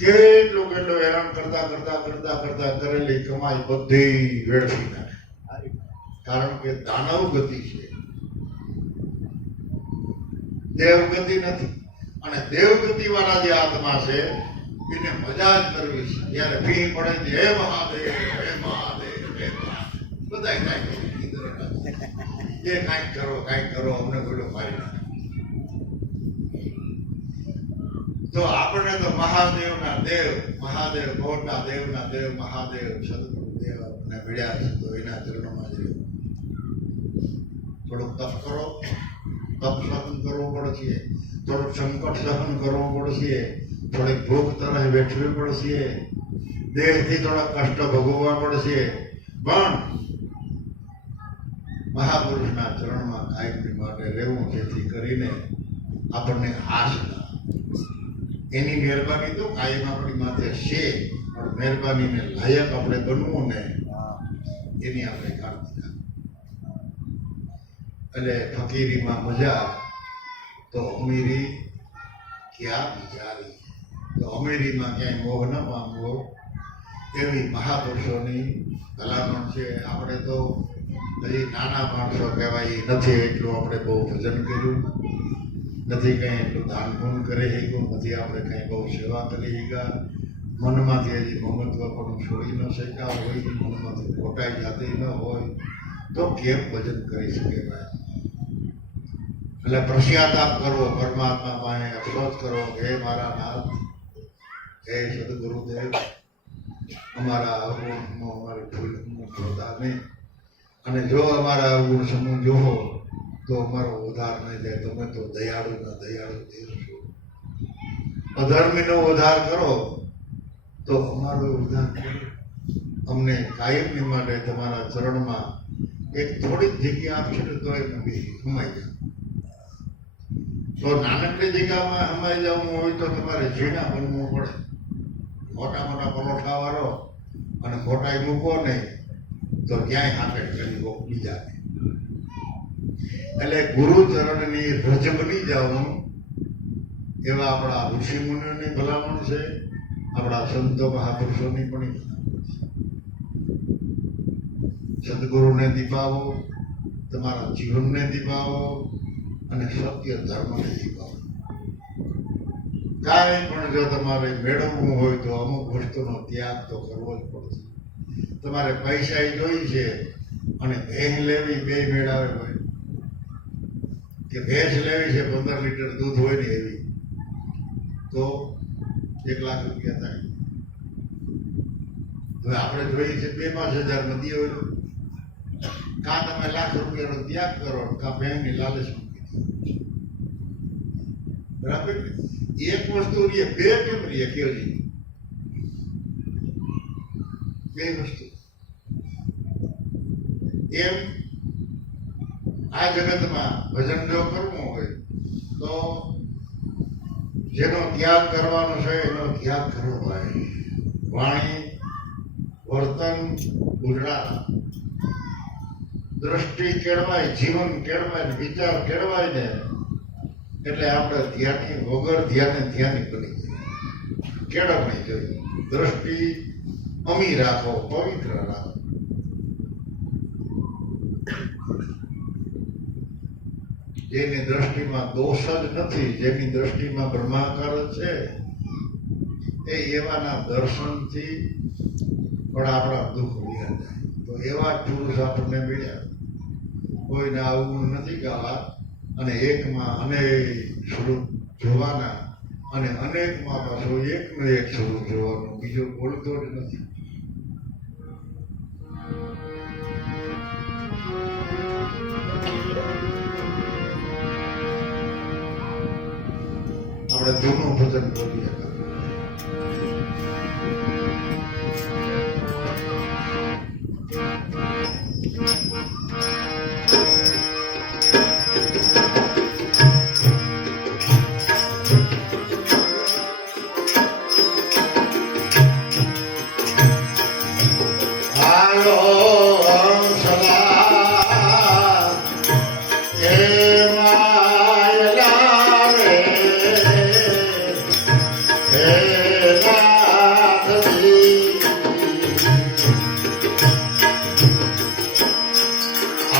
કેટલું હેરાન કરતા કરેલી કમાઈ બધી વેડફી નાખે. કારણ કે દાનવ ગતિ છે, દેવગતિ નથી. અને દેવગતિ વાળા જે આત્મા છે એને મજા જ કરવી છે. જયારે ભી પડે છે, હે મહાદેવ, હે મહાદેવ, હે મહાદેવ, બધા કાંઈક એ કાંઈક કરો અમને બધું મારી નાખે. તો આપણે તો મહાદેવના દેવ, મહાદેવ મોટા દેવના દેવ મહાદેવ સદગુરુ દેવ ને મળ્યા છે. તો એના ચરણોમાં જ રહેવું. થોડુંક તપ કરો, તપ સહન કરવું પડશે, થોડુંક સંકટ સહન કરવું પડશે, થોડીક ભૂખ તરફ વેઠવી પડશે, દેહથી થોડા કષ્ટ ભોગવવા પડશે, પણ મહાપુરુષના ચરણમાં કાયમી માટે રહેવું, જેથી કરીને આપણને આશ ના. એની મહેરબાની તો કાયમ આપણી માથે છે, પણ મહેરબાનીને લાયક આપણે બનવું ને એની આપણે કાળજી રાખવી. એટલે ફકીરીમાં મજા તો અમીરી ક્યાં બિચારી. તો અમીરીમાં ક્યાંય મોહ ન પામવો એવી મહાપુરુષોની ભલામણ છે. આપણે તો હજી નાના માણસો કહેવાય નથી એટલું આપણે બહુ ભજન કર્યું નથી, કંઈ એટલું દાન પૂન કરી શક્યું નથી, આપણે કંઈ બહુ સેવા કરી શક્યા, મનમાંથી હજી મમત્વ પણ છોડી ન શક્યા હોય, મનમાંથી ખોટાઈ જાતી ન હોય તો કેમ ભજન કરી શકે ભાઈ? એટલે પશ્ચાતાપ કરવો, પરમાત્મા પાસે અફસોસ કરો, હે મારા નાથ, હે સદગુરુદેવ, અમારા અવગુણનો અમારી ભૂલનો જોતા નહીં, અને જો અમારા અવગુણ સમૂહ જોવો તો અમારો ઉદ્ધાર નહીં થાય. તમે તો દયાળુના દયાળુ દેવ છો. અધર્મીનો ઉદ્ધાર કરો તો અમારો ઉદ્ધાર કરો. અમને કાયમની માટે તમારા ચરણમાં એક થોડીક જગ્યા આપશે ને તો એમ હમાઈ જાય. તો નાનકડી જગ્યામાં હમાઈ જવું હોય તો તમારે ઝીણા બનવું પડે. મોટા મોટા પરોઠા વાળો અને ખોટાઈ મૂકો નહીં તો ક્યાંય હાકડ કરી બીજા. એટલે ગુરુચરણની રજ બની જવાનું એવા આપણા ઋષિ મુનિઓની ભલામણ છે, આપણા સંતો મહાપુરુષોની પણ સદગુરુને દીપાવો, તમારા જીવનને દીપાવો અને સત્ય ધર્મને દીપાવો. કાંઈ પણ જો તમારે મેળવવું હોય તો અમુક વસ્તુનો ત્યાગ તો કરવો જ પડશે. તમારે પૈસા જોઈ છે અને ભેંસ લેવી, બે મેળાવે હોય કે ભેંસ લેવી છે 15 લીટર દૂધ હોય ને એવી, તો 1 લાખ રૂપિયા થાય. હવે આપણે જોઈએ છે 2-5 હજાર નદી હોય, કાં તમે લાખ રૂપિયાનો ત્યાગ કરો, કાં ભેંસની લાલચ મૂકી દો. બરાબર ને? એક વસ્તુ રે, બે કેમ રે? કેવી બે વસ્તુ એમ આ જગતમાં ભજન જો કરવું હોય તો જેનો ત્યાગ કરવાનો છે એનો ત્યાગ કરવો ભાઈ. વાણી, વર્તન, ઉજળા, દ્રષ્ટિ કેળવાય, જીવન કેળવાય, વિચાર કેળવાય ને એટલે આપણે ધ્યાનની વગર ધ્યાની બની જાય. કેળવણી જોઈએ. દ્રષ્ટિ અમી રાખો, પવિત્ર રાખો. જેની દ્રષ્ટિમાં દોષ જ નથી, જેની દ્રષ્ટિમાં બ્રહ્માકાર જ છે, એ એવાના દર્શનથી પણ આપણા દુઃખ ઉડ્યા જાય. તો એવા જ પુરુષ આપણને મળ્યા. કોઈને આવું નથી ગાવા, અને એકમાં અનેક સ્વરૂપ જોવાના, અને અનેકમાં પાછું એકનું એક સ્વરૂપ જોવાનું, બીજો બોલતો જ નથી. આપણે જૂનું ભજન બોલીએ. હાલો હંસલા એ માયલા રે હે નાથજી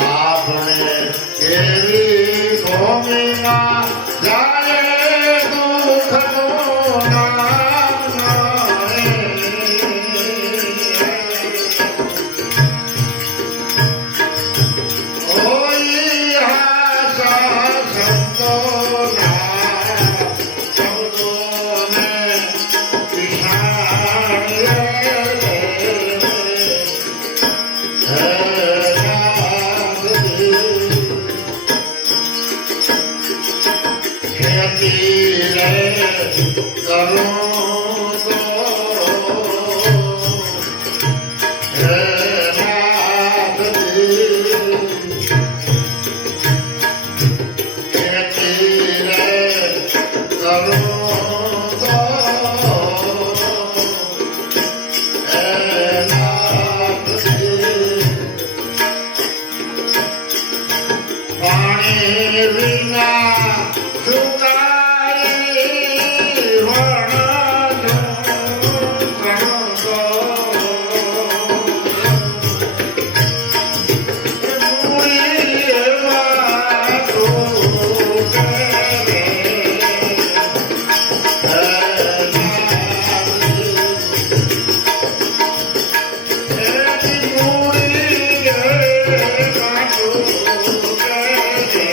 આપણે એવી ભૂમિમાં જાય દુઃખનું નામ ઓઈ આશા સંતોના શબ્દોને વિહારે ખેતી રે કરું તો હે નાથજી ખેતી રે કરું તો હે નાથજી પાણી વિના સુકાઈ વણનું કણસો મૂળી એવા તૂટે રે. હે નાથજી, એની મૂળી એવા તૂટે રે.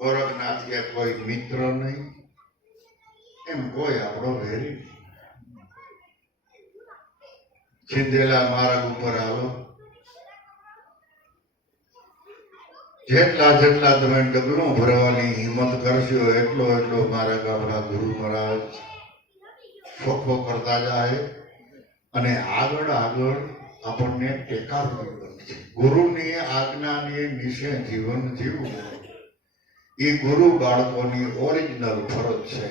ગોરખનાથ કે કોઈ મિત્ર નહીં, એમ કોઈ આપણો વેરી નહીં. છિંદેલા માર્ગ ઉપર આવો, જેટલા જેટલા તમે ડગલું ભરવાની હિંમત કરશો એટલો એટલો મારા ગામડા ગુરુ મહારાજ ચોખ્ખો કરતા જાય અને આગળ આગળ આપણને ટેકારૂપી બનશે. ગુરુની આજ્ઞાની નીચે જીવન જીવવું એ ગુરુ બાળકોની ઓરિજિનલ ફરજ છે.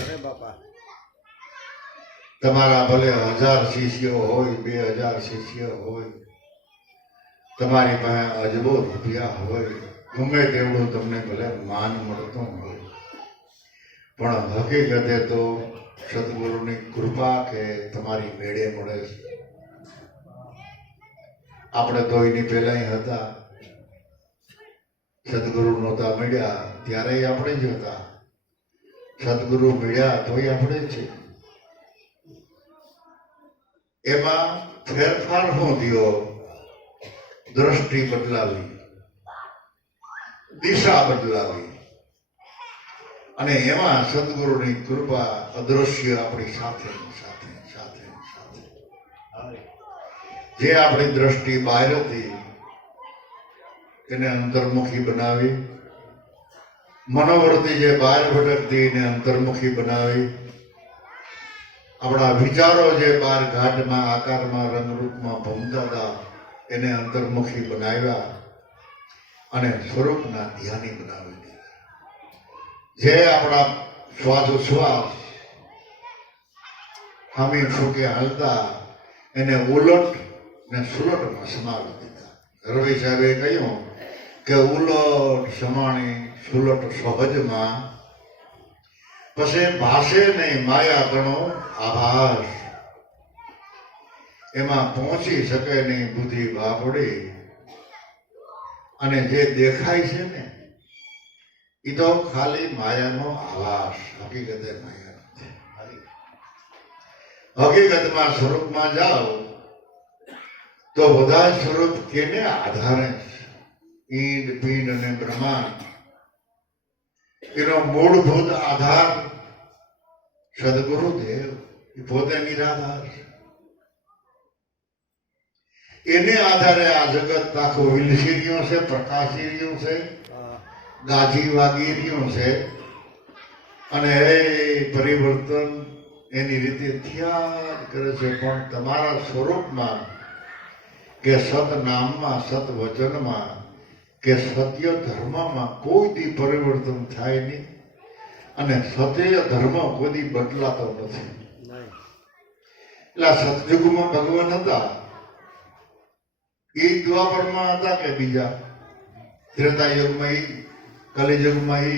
અરે બાપા તમારા ભલે 1000 શિષ્યો હોય, 2000 શિષ્ય હોય, તમારી પાસે અજબો રૂપિયા હોય, ગમે તેવડું તમને ભલે માન મળતું હોય, પણ હકીકતે તો સદગુરુની કૃપા કે તમારી મેળે મળે છે. આપણે તો એની પહેલા હતા, સદગુરુ નહોતા મળ્યા ત્યારે આપણે જ હતા, સદગુરુ મળ્યા તોય આપણે જ છે. એમાં ફેરફાર શું થયો? દ્રષ્ટિ બદલાવી, દિશા બદલાવી, અને એમાં સદગુરુની કૃપા અદ્રશ્ય આપણી સાથે સાથે સાથે સાથે જે આપણી દ્રષ્ટિ બહાર હતી એને અંતર્મુખી બનાવી, મનોવૃત્તિ જે બહાર ભટકતી એને અંતર્મુખી બનાવી, આપણા વિચારો જે બાર ઘાટમાં આકારમાં રંગરૂપમાં ભમતા હતા એને અંતર્મુખી બનાવ્યા અને સ્વરૂપના ધ્યાની બનાવી દીધા. જે આપણા શ્વાસોશ્વાસ હામી ફૂકે હાલતા એને ઉલટ ને સુલટમાં સમાવી દીધા. રવિ સાહેબે કહ્યું કે ઉલટ સમાણી સુલટ સહજમાં, પછી ભાષે નહીં માયા ગણો આભાસ, એમાં પહોંચી શકે નહીં બુદ્ધિ બાપડી, અને જે દેખાય છે ને એ તો ખાલી માયાનો આભાસ, હકીકતે માયા નથી. હકીકતમાં સ્વરૂપમાં જાઓ તો બધા સ્વરૂપ કેને આધારે છે? ઈંડ પિંડ અને બ્રહ્માંડ, એનો મૂળભૂત આધાર સદગુરુદેવ, એ પોતે નિરાધાર છે. એને આધારે આ જગત આખું વિલસી રહ્યું છે, પ્રકાશી રહ્યું છે, ગાજી વાગી રહ્યું છે, અને એ પરિવર્તન એની રીતે થયા જ કરે છે. પણ તમારા સ્વરૂપમાં કે સત નામમાં, સત વચનમાં કે સત્ય ધર્મમાં કોઈ દી પરિવર્તન થાય નહીં, અને સત્ય ધર્મ કોઈ દી બદલાતો નથી. એટલે સતયુગમાં ભગવાન હતા એ દ્વાપરમાં હતા કે બીજા? ત્રેતા યુગમાં એ, કલિયુગમાં એ,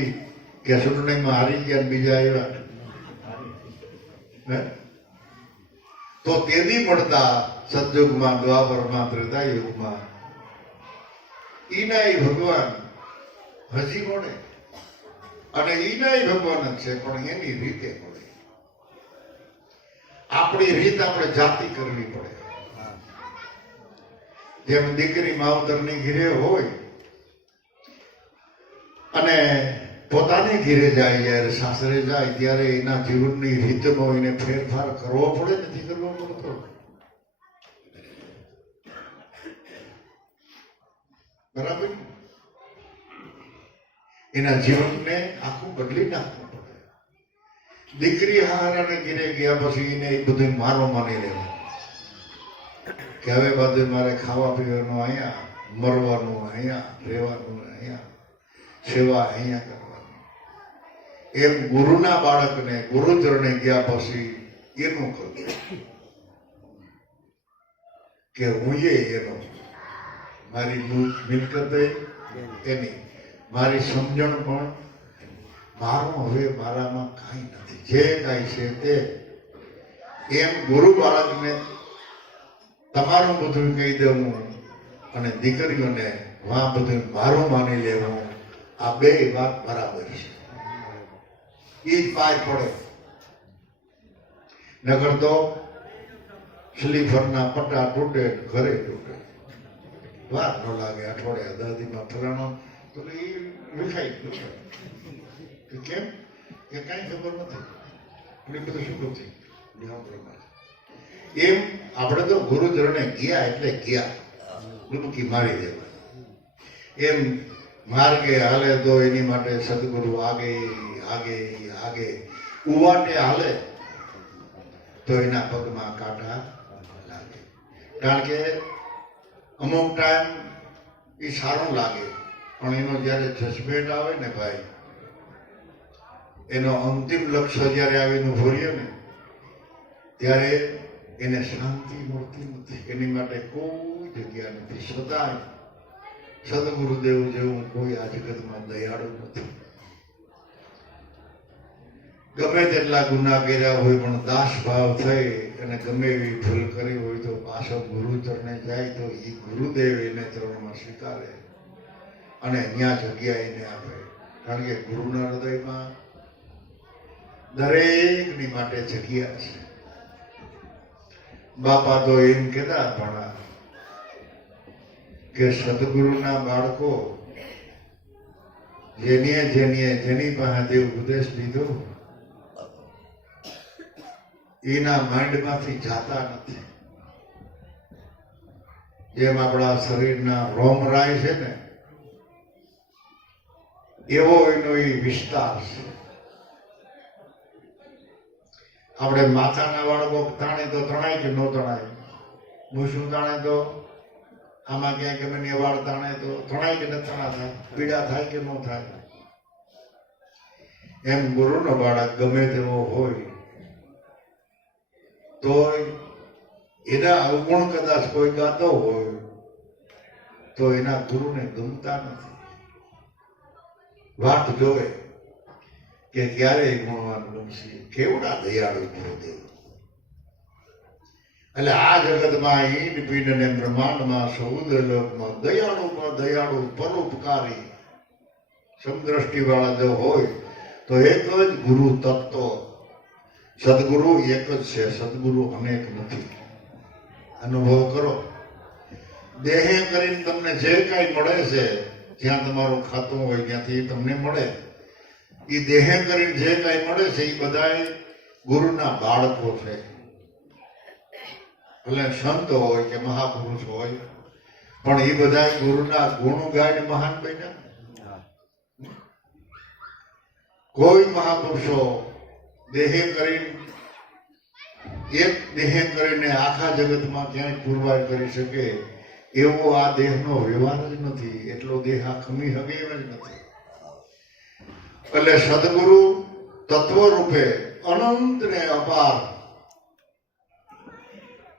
કે ચૂંટણીમાં હારી ગયા બીજા આવ્યા? તો તેદી પડતા સતયુગમાં, દ્વાપરમાં, ત્રેતા યુગમાં ઈના ભગવાન હજી મળે, અને ઈના ભગવાન જ છે, પણ એની રીતે મળે. આપણી રીત આપણે જાતિ કરવી પડે. જેમ દીકરી માવતરની ઘીરે હોય અને પોતાની ઘીરે જાય, જયારે સાસરે જાય ત્યારે એના જીવનની રીતનો એને ફેરફાર કરવો પડે, નથી કરવો પડતો? બરાબર? એના જીવનને આખું બદલી નાખવું પડે. દીકરી હારાને ઘીરે ગયા પછી એને એ બધું મારો માની લેવું કે હવે બધું મારે ખાવા પીવાનું અહીંયા, મરવાનું અહીંયા, રહેવાનું અહીંયા, સેવા અહીંયા કરવાની. એમ ગુરુના બાળકને ગુરુચરણે ગયા પછી એનું કરવું કે હું એનો, મારી મિલકત એની, મારી સમજણ પણ, મારું હવે મારામાં કાંઈ નથી, જે કાંઈ છે તે. એમ ગુરુ બાળકને તમારું બધું કહી દેવું અને દીકરીઓને વાં બધું મારું માની લેવું, આ બે વાત બરાબર છે. એ જ પાય પડે. નકર તો સ્લીપરના પટ્ટા તૂટે, ઘરે તૂટે. વાર ન લાગે, અઠવાડિયા 10 દીમાં ફલાણો તો એ વિખાઈ ગયું કે કેમ કે કાંઈ ખબર નથી એટલે બધું શું થયું નિયમ પ્રમાણે એમ આપણે તો ગુરુચરણે ગયા એટલે ગયા ડૂબકી મારી દેવા એમ માર્ગે હાલે તો એની માટે સદગુરુ આગે આગે આગે ઉવાટે હાલે તો એના પગમાં કાંટા લાગે કારણ કે અમુક ટાઈમ એ સારું લાગે પણ એનો જ્યારે જજમેન્ટ આવે ને ભાઈ એનો અંતિમ લક્ષ્ય જ્યારે આવીને ભરીએ ને ત્યારે એને શાંતિ મળતી નથી એની માટે કોઈ જગ્યા નથી છતાંય સદગુરુદેવ જેવું કોઈ આ જગતમાં દયાળુ નથી ગમે તેટલા ગુના કર્યા હોય પણ દાસ ભાવ થઈ અને ગમે એવી ભૂલ કરી હોય તો પાછો ગુરુ ચરણે જાય તો એ ગુરુદેવ એને ચરણમાં સ્વીકારે અને ત્યાં જગ્યા એને આપે કારણ કે ગુરુના હૃદયમાં દરેકની માટે જગ્યા છે બાપા તો એમ કહેતા પણ કે સદગુરુના બાળકો જેની પાસેથી ઉપદેશ લીધો એના માઇન્ડમાંથી જાતા નથી જેમ આપણા શરીરના રોમરાય છે ને એવો એનો એ વિસ્તાર છે આપણે માથાના બાળકો તાણે તો તણાય કે ન તણાય મૂછું તાણે તો આમાં ક્યાંય ગમે ને વાળ તાણે તો તણાય કે ન તણા થાય પીડા થાય કે ન થાય એમ ગુરુનો બાળક ગમે તેવો હોય તો એના અવગુણ કદાચ કોઈ ગાતો હોય તો એના ગુરુને ગમતા નથી વાત જોવે કે ક્યારે ગુણવાન બનશે કેવડા દયાળુ ગુરુદેવ એટલે આ જગતમાં ઈંડ પિંડ ને બ્રહ્માંડમાં સૌદ લોકમાં દયાળુમાં દયાળુ પરોપકારી સમદ્રષ્ટિ વાળા જો હોય તો એક જ ગુરુ તત્વ સદગુરુ એક જ છે સદગુરુ અનેક નથી અનુભવ કરો દેહે કરીને તમને જે કાંઈ મળે છે જ્યાં તમારું ખાતું હોય ત્યાંથી તમને મળે એ દેહે કરીને જે કાંઈ મળે છે એ બધા ગુરુના બાળકો છે એટલે સંત હોય કે મહાપુરુષ હોય પણ એ બધા ગુરુના ગુણ ગાઈને મહાન બન્યા કોઈ મહાપુરુષો દેહે કરીને એક દેહે કરીને આખા જગતમાં ક્યાંય પુરવાર કરી શકે એવો આ દેહનો વ્યવહાર જ નથી એટલો દેહ આ ખમી હગે એમ જ નથી એટલે સદગુરુ તત્વ રૂપે અનંત ને અપાર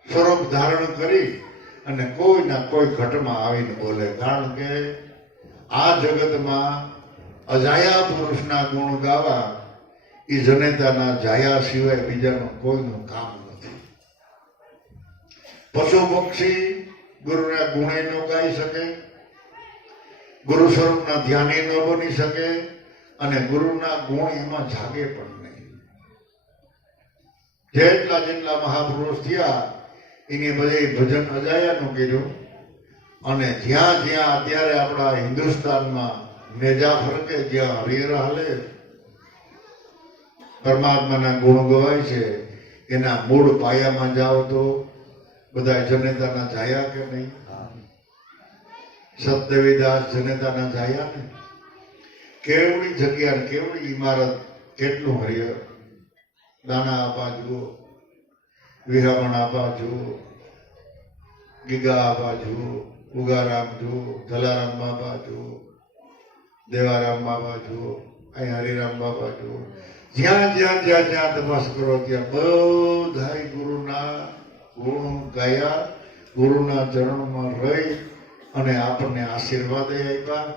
સ્વરૂપ ધારણ કરી અને કોઈના કોઈ ઘટમાં આવીને બોલે કારણ કે આ જગતમાં અજાયા પુરુષના ગુણ ગાવા એ જનેતાના જાયા સિવાય બીજાનું કોઈનું કામ નથી પશુ પક્ષી ગુરુના ગુણે ન ગાઈ શકે ગુરુ સ્વરૂપના ધ્યાને ન બની શકે અને ગુરુના ગુણ એમાં જાગે પણ નહીં જેટલા મહાપુરુષ થયા એની બધે ભજન અજાયાનું કર્યું અને જ્યાં અત્યારે આપણા હિન્દુસ્તાનમાં નેજા ફરકે જ્યાં હરિહર હાલે પરમાત્માના ગુણ ગવાય છે એના મૂળ પાયામાં જાઓ તો બધા જનેતાના જાયા કે નહીં સતદેવીદાસ જનેતાના જાયા ને કેવડી જગ્યા ને કેવડી ઇમારત કેટલું હરિહર દાના આપા જુઓ વિહામણ આપા જુઓ ગીગા આપા જુઓ ઉગારામ જુઓ જલારામ બાબા જુઓ દેવારામ બાબા જુઓ અહીં હરિરામ બાબા જુઓ જ્યાં તપાસ કરો ત્યાં બધાય ગુરુના ગુણ ગાયા ગુરુના ચરણમાં રહી અને આપણને આશીર્વાદ આપ્યા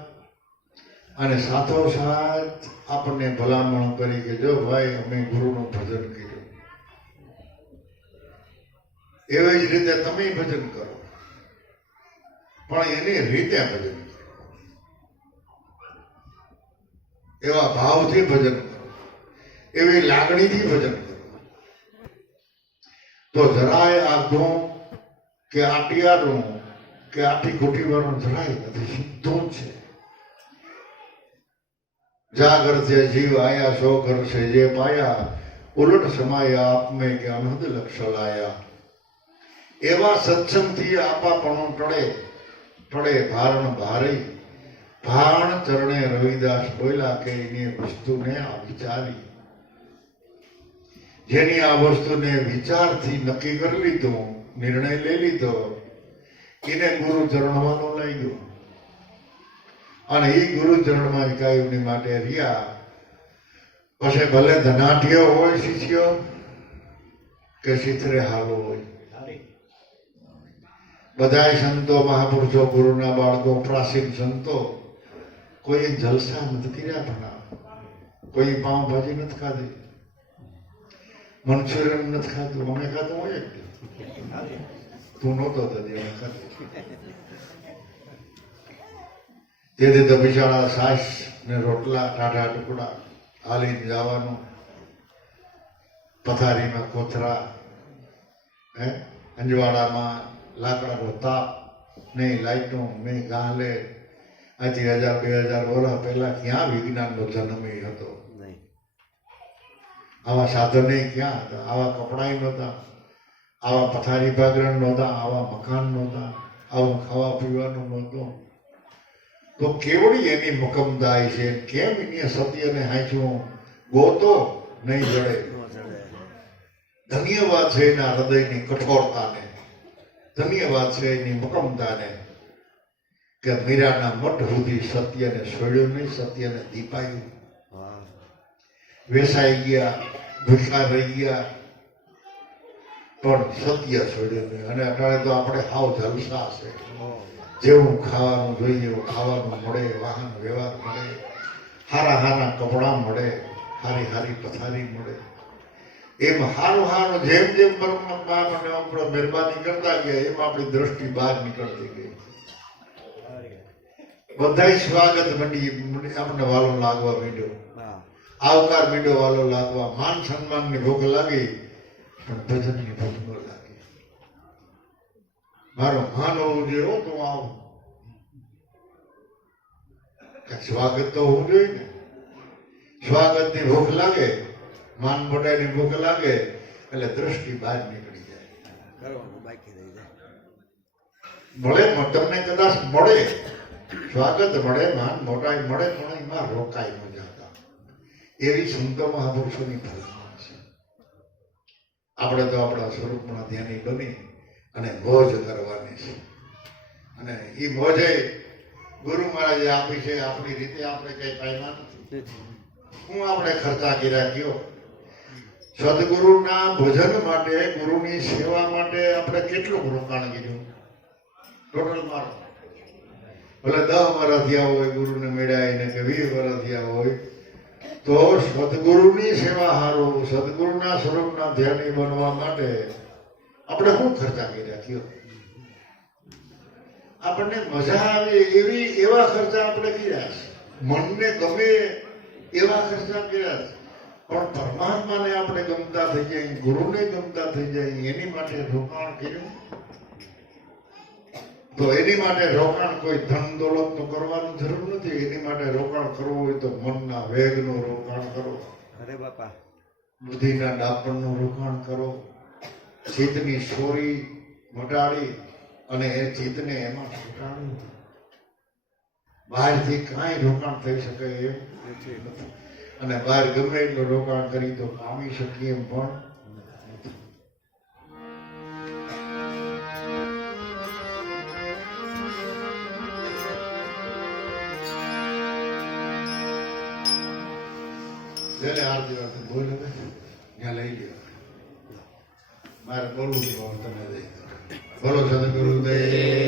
અને સાથોસાથ આપણને ભલામણ કરી કે જો ભાઈ અમે ગુરુનું ભજન કર્યું એવી જ રીતે તમે ભજન કરો પણ એની રીતે ભજન કરો એવા ભાવથી ભજન કરો એવી લાગણીથી ભજન કરો તો જરાય આ ગુણ કે આટિયાનું કે આટી ખોટી વાળું જરાય નથી સીધું છે જાગર જે જીવ આયા સો ઘર છે જે પાયા ઉલટ સમાયા આપમે કે અનહદ લક્ષ લાયા એવા સત્સંગથી આપાપણું ટળે ટળે ભારણ ભારે ભાણ ચરણે રવિદાસ બોલ્યા કે એની વસ્તુને આ વિચારી જેની આ વસ્તુને વિચારથી નક્કી કરી લીધું નિર્ણય લઈ લીધો એને ગુરુ ચરણમાં નો લઈ ગયો અને એ ગુરુ ચરણમાં કાયુની માટે રહ્યા પછી ભલે ધનાઢ્ય હોય શિષ્ય કે શીથરે હાલો હોય બધાય સંતો મહાપુરુષો ગુરુના બાળકો પ્રાચીન સંતો કોઈ જલસા નથી કર્યા ભણા કોઈ પાઉંભાજી નથી ખાધી મંચુરિયન નથી ખાધું અમે ખાધું હોય તું નહોતો તો અમે ખાધું તેથી તો બિચારા છાશ ને રોટલા ટાઢા ટુકડા હાલીને જવાનું પથારીમાં કોથરા હે અંજવાડામાં લાકડાનો તાપ નહીં લાઈટો નહીં ગાલે આજથી 1000-2000 વર્ષ પહેલા ક્યાં વિજ્ઞાનનો જન્મ હતો નહીં. આવા સાધને ક્યાં હતા આવા કપડાય નહોતા આવા પથારી પાગરણ નહોતા આવા મકાન નહોતા આવું ખાવા પીવાનું નહોતું તો કેવડી એની મકમદાઈ છે કેમ એની સત્યને હાંચવું ગોતો નહીં જડે નો જડે. ધન્યવાદ છે એના હૃદયની કઠોરતાને ધન્યવાદ છે એની મકમતાને કે મીરાના મઠ સુધી સત્યને છોડ્યું નહીં સત્યને દીપાયું હા. વેસાઈ ગયા ભૂખા રહી ગયા પણ સત્ય છોડ્યું નહીં અને અત્યારે તો આપણે હાવ જલસા છે ઓ. જેવું ખાવાનું જોઈએ એવું ખાવાનું મળે વાહન વ્યવહાર મળે હારા હારા કપડાં મળે હારી હારી પથારી મળે એમ હારું હારું જેમ જેમ પરમાત્મા આપણને આપણો મહેરબાની કરતા ગયા એમ આપણી દ્રષ્ટિ બહાર નીકળતી ગઈ બધાય સ્વાગત મંડી આપણને વાલો લાગવા માંડ્યો હા. આવકાર માંડ્યો વાલો લાગવા માન સન્માનની ભૂખ લાગી પણ ભજનની ભૂખ ન લાગી મારો માન હોવું જોઈએ હો તો આવું સ્વાગત તો હોવું જોઈએ ને સ્વાગતની ભૂખ લાગે માન મોટાઈની ભૂખ લાગે એટલે દ્રષ્ટિ બહાર નીકળી જાય કરવાનું બાકી રહી જાય. મળે તમને કદાચ મળે સ્વાગત મળે માન મોટાઈ મળે પણ એમાં રોકાઈ ન જતા એવી સંતો મહાપુરુષોની ભલામણ છે આપણે તો આપણા સ્વરૂપના ધ્યાની બની અને મોજ કરવાની છે અને એ મોજે ગુરુ મહારાજે આપી છે આપણી રીતે આપણે કઈ પામ્યા નથી હું આપણે ખર્ચા કર્યા કયો સદગુરુના ભજન માટે ગુરુની સેવા માટે આપણે કેટલું રોકાણ કર્યું ટોટલ મારો ભલે 10 વર્ષ થયા હોય ગુરુને મેળાઈને કે 20 વર્ષ થયા હોય તો સદગુરુની સેવા હારું સદગુરુના સ્વરૂપના ધ્યાની બનવા માટે આપણે શું ખર્ચા કર્યા કયો આપણને મજા આવે એવા ખર્ચા આપણે કર્યા છે મનને ગમે એવા ખર્ચા કર્યા છે પણ પરમાત્માને આપણે ગમતા થઈ જાય ગુરુને ગમતા થઈ જાય એની માટે રોકાણ કર્યું તો એની માટે રોકાણ કોઈ ધન દોલત નું કરવાની જરૂર નથી એની માટે રોકાણ કરવું હોય તો મનના વેગનું રોકાણ કરો અરે બાપા. બુદ્ધિના ડાપણનું રોકાણ કરો ચિત્તની સોરી મટાડી અને એ ચિત્તને એમાં સુટાડવું બહારથી કાંઈ રોકાણ થઈ શકે એમ નથી. નથી અને બહાર ગમે એટલું રોકાણ કરી તો પામી શકીએ એમ પણ નથી. જયારે આરતી વાત બોલ હવે ત્યાં લઈ ગયો મારે બોલવું તમે બોલો સદગુરુદેવ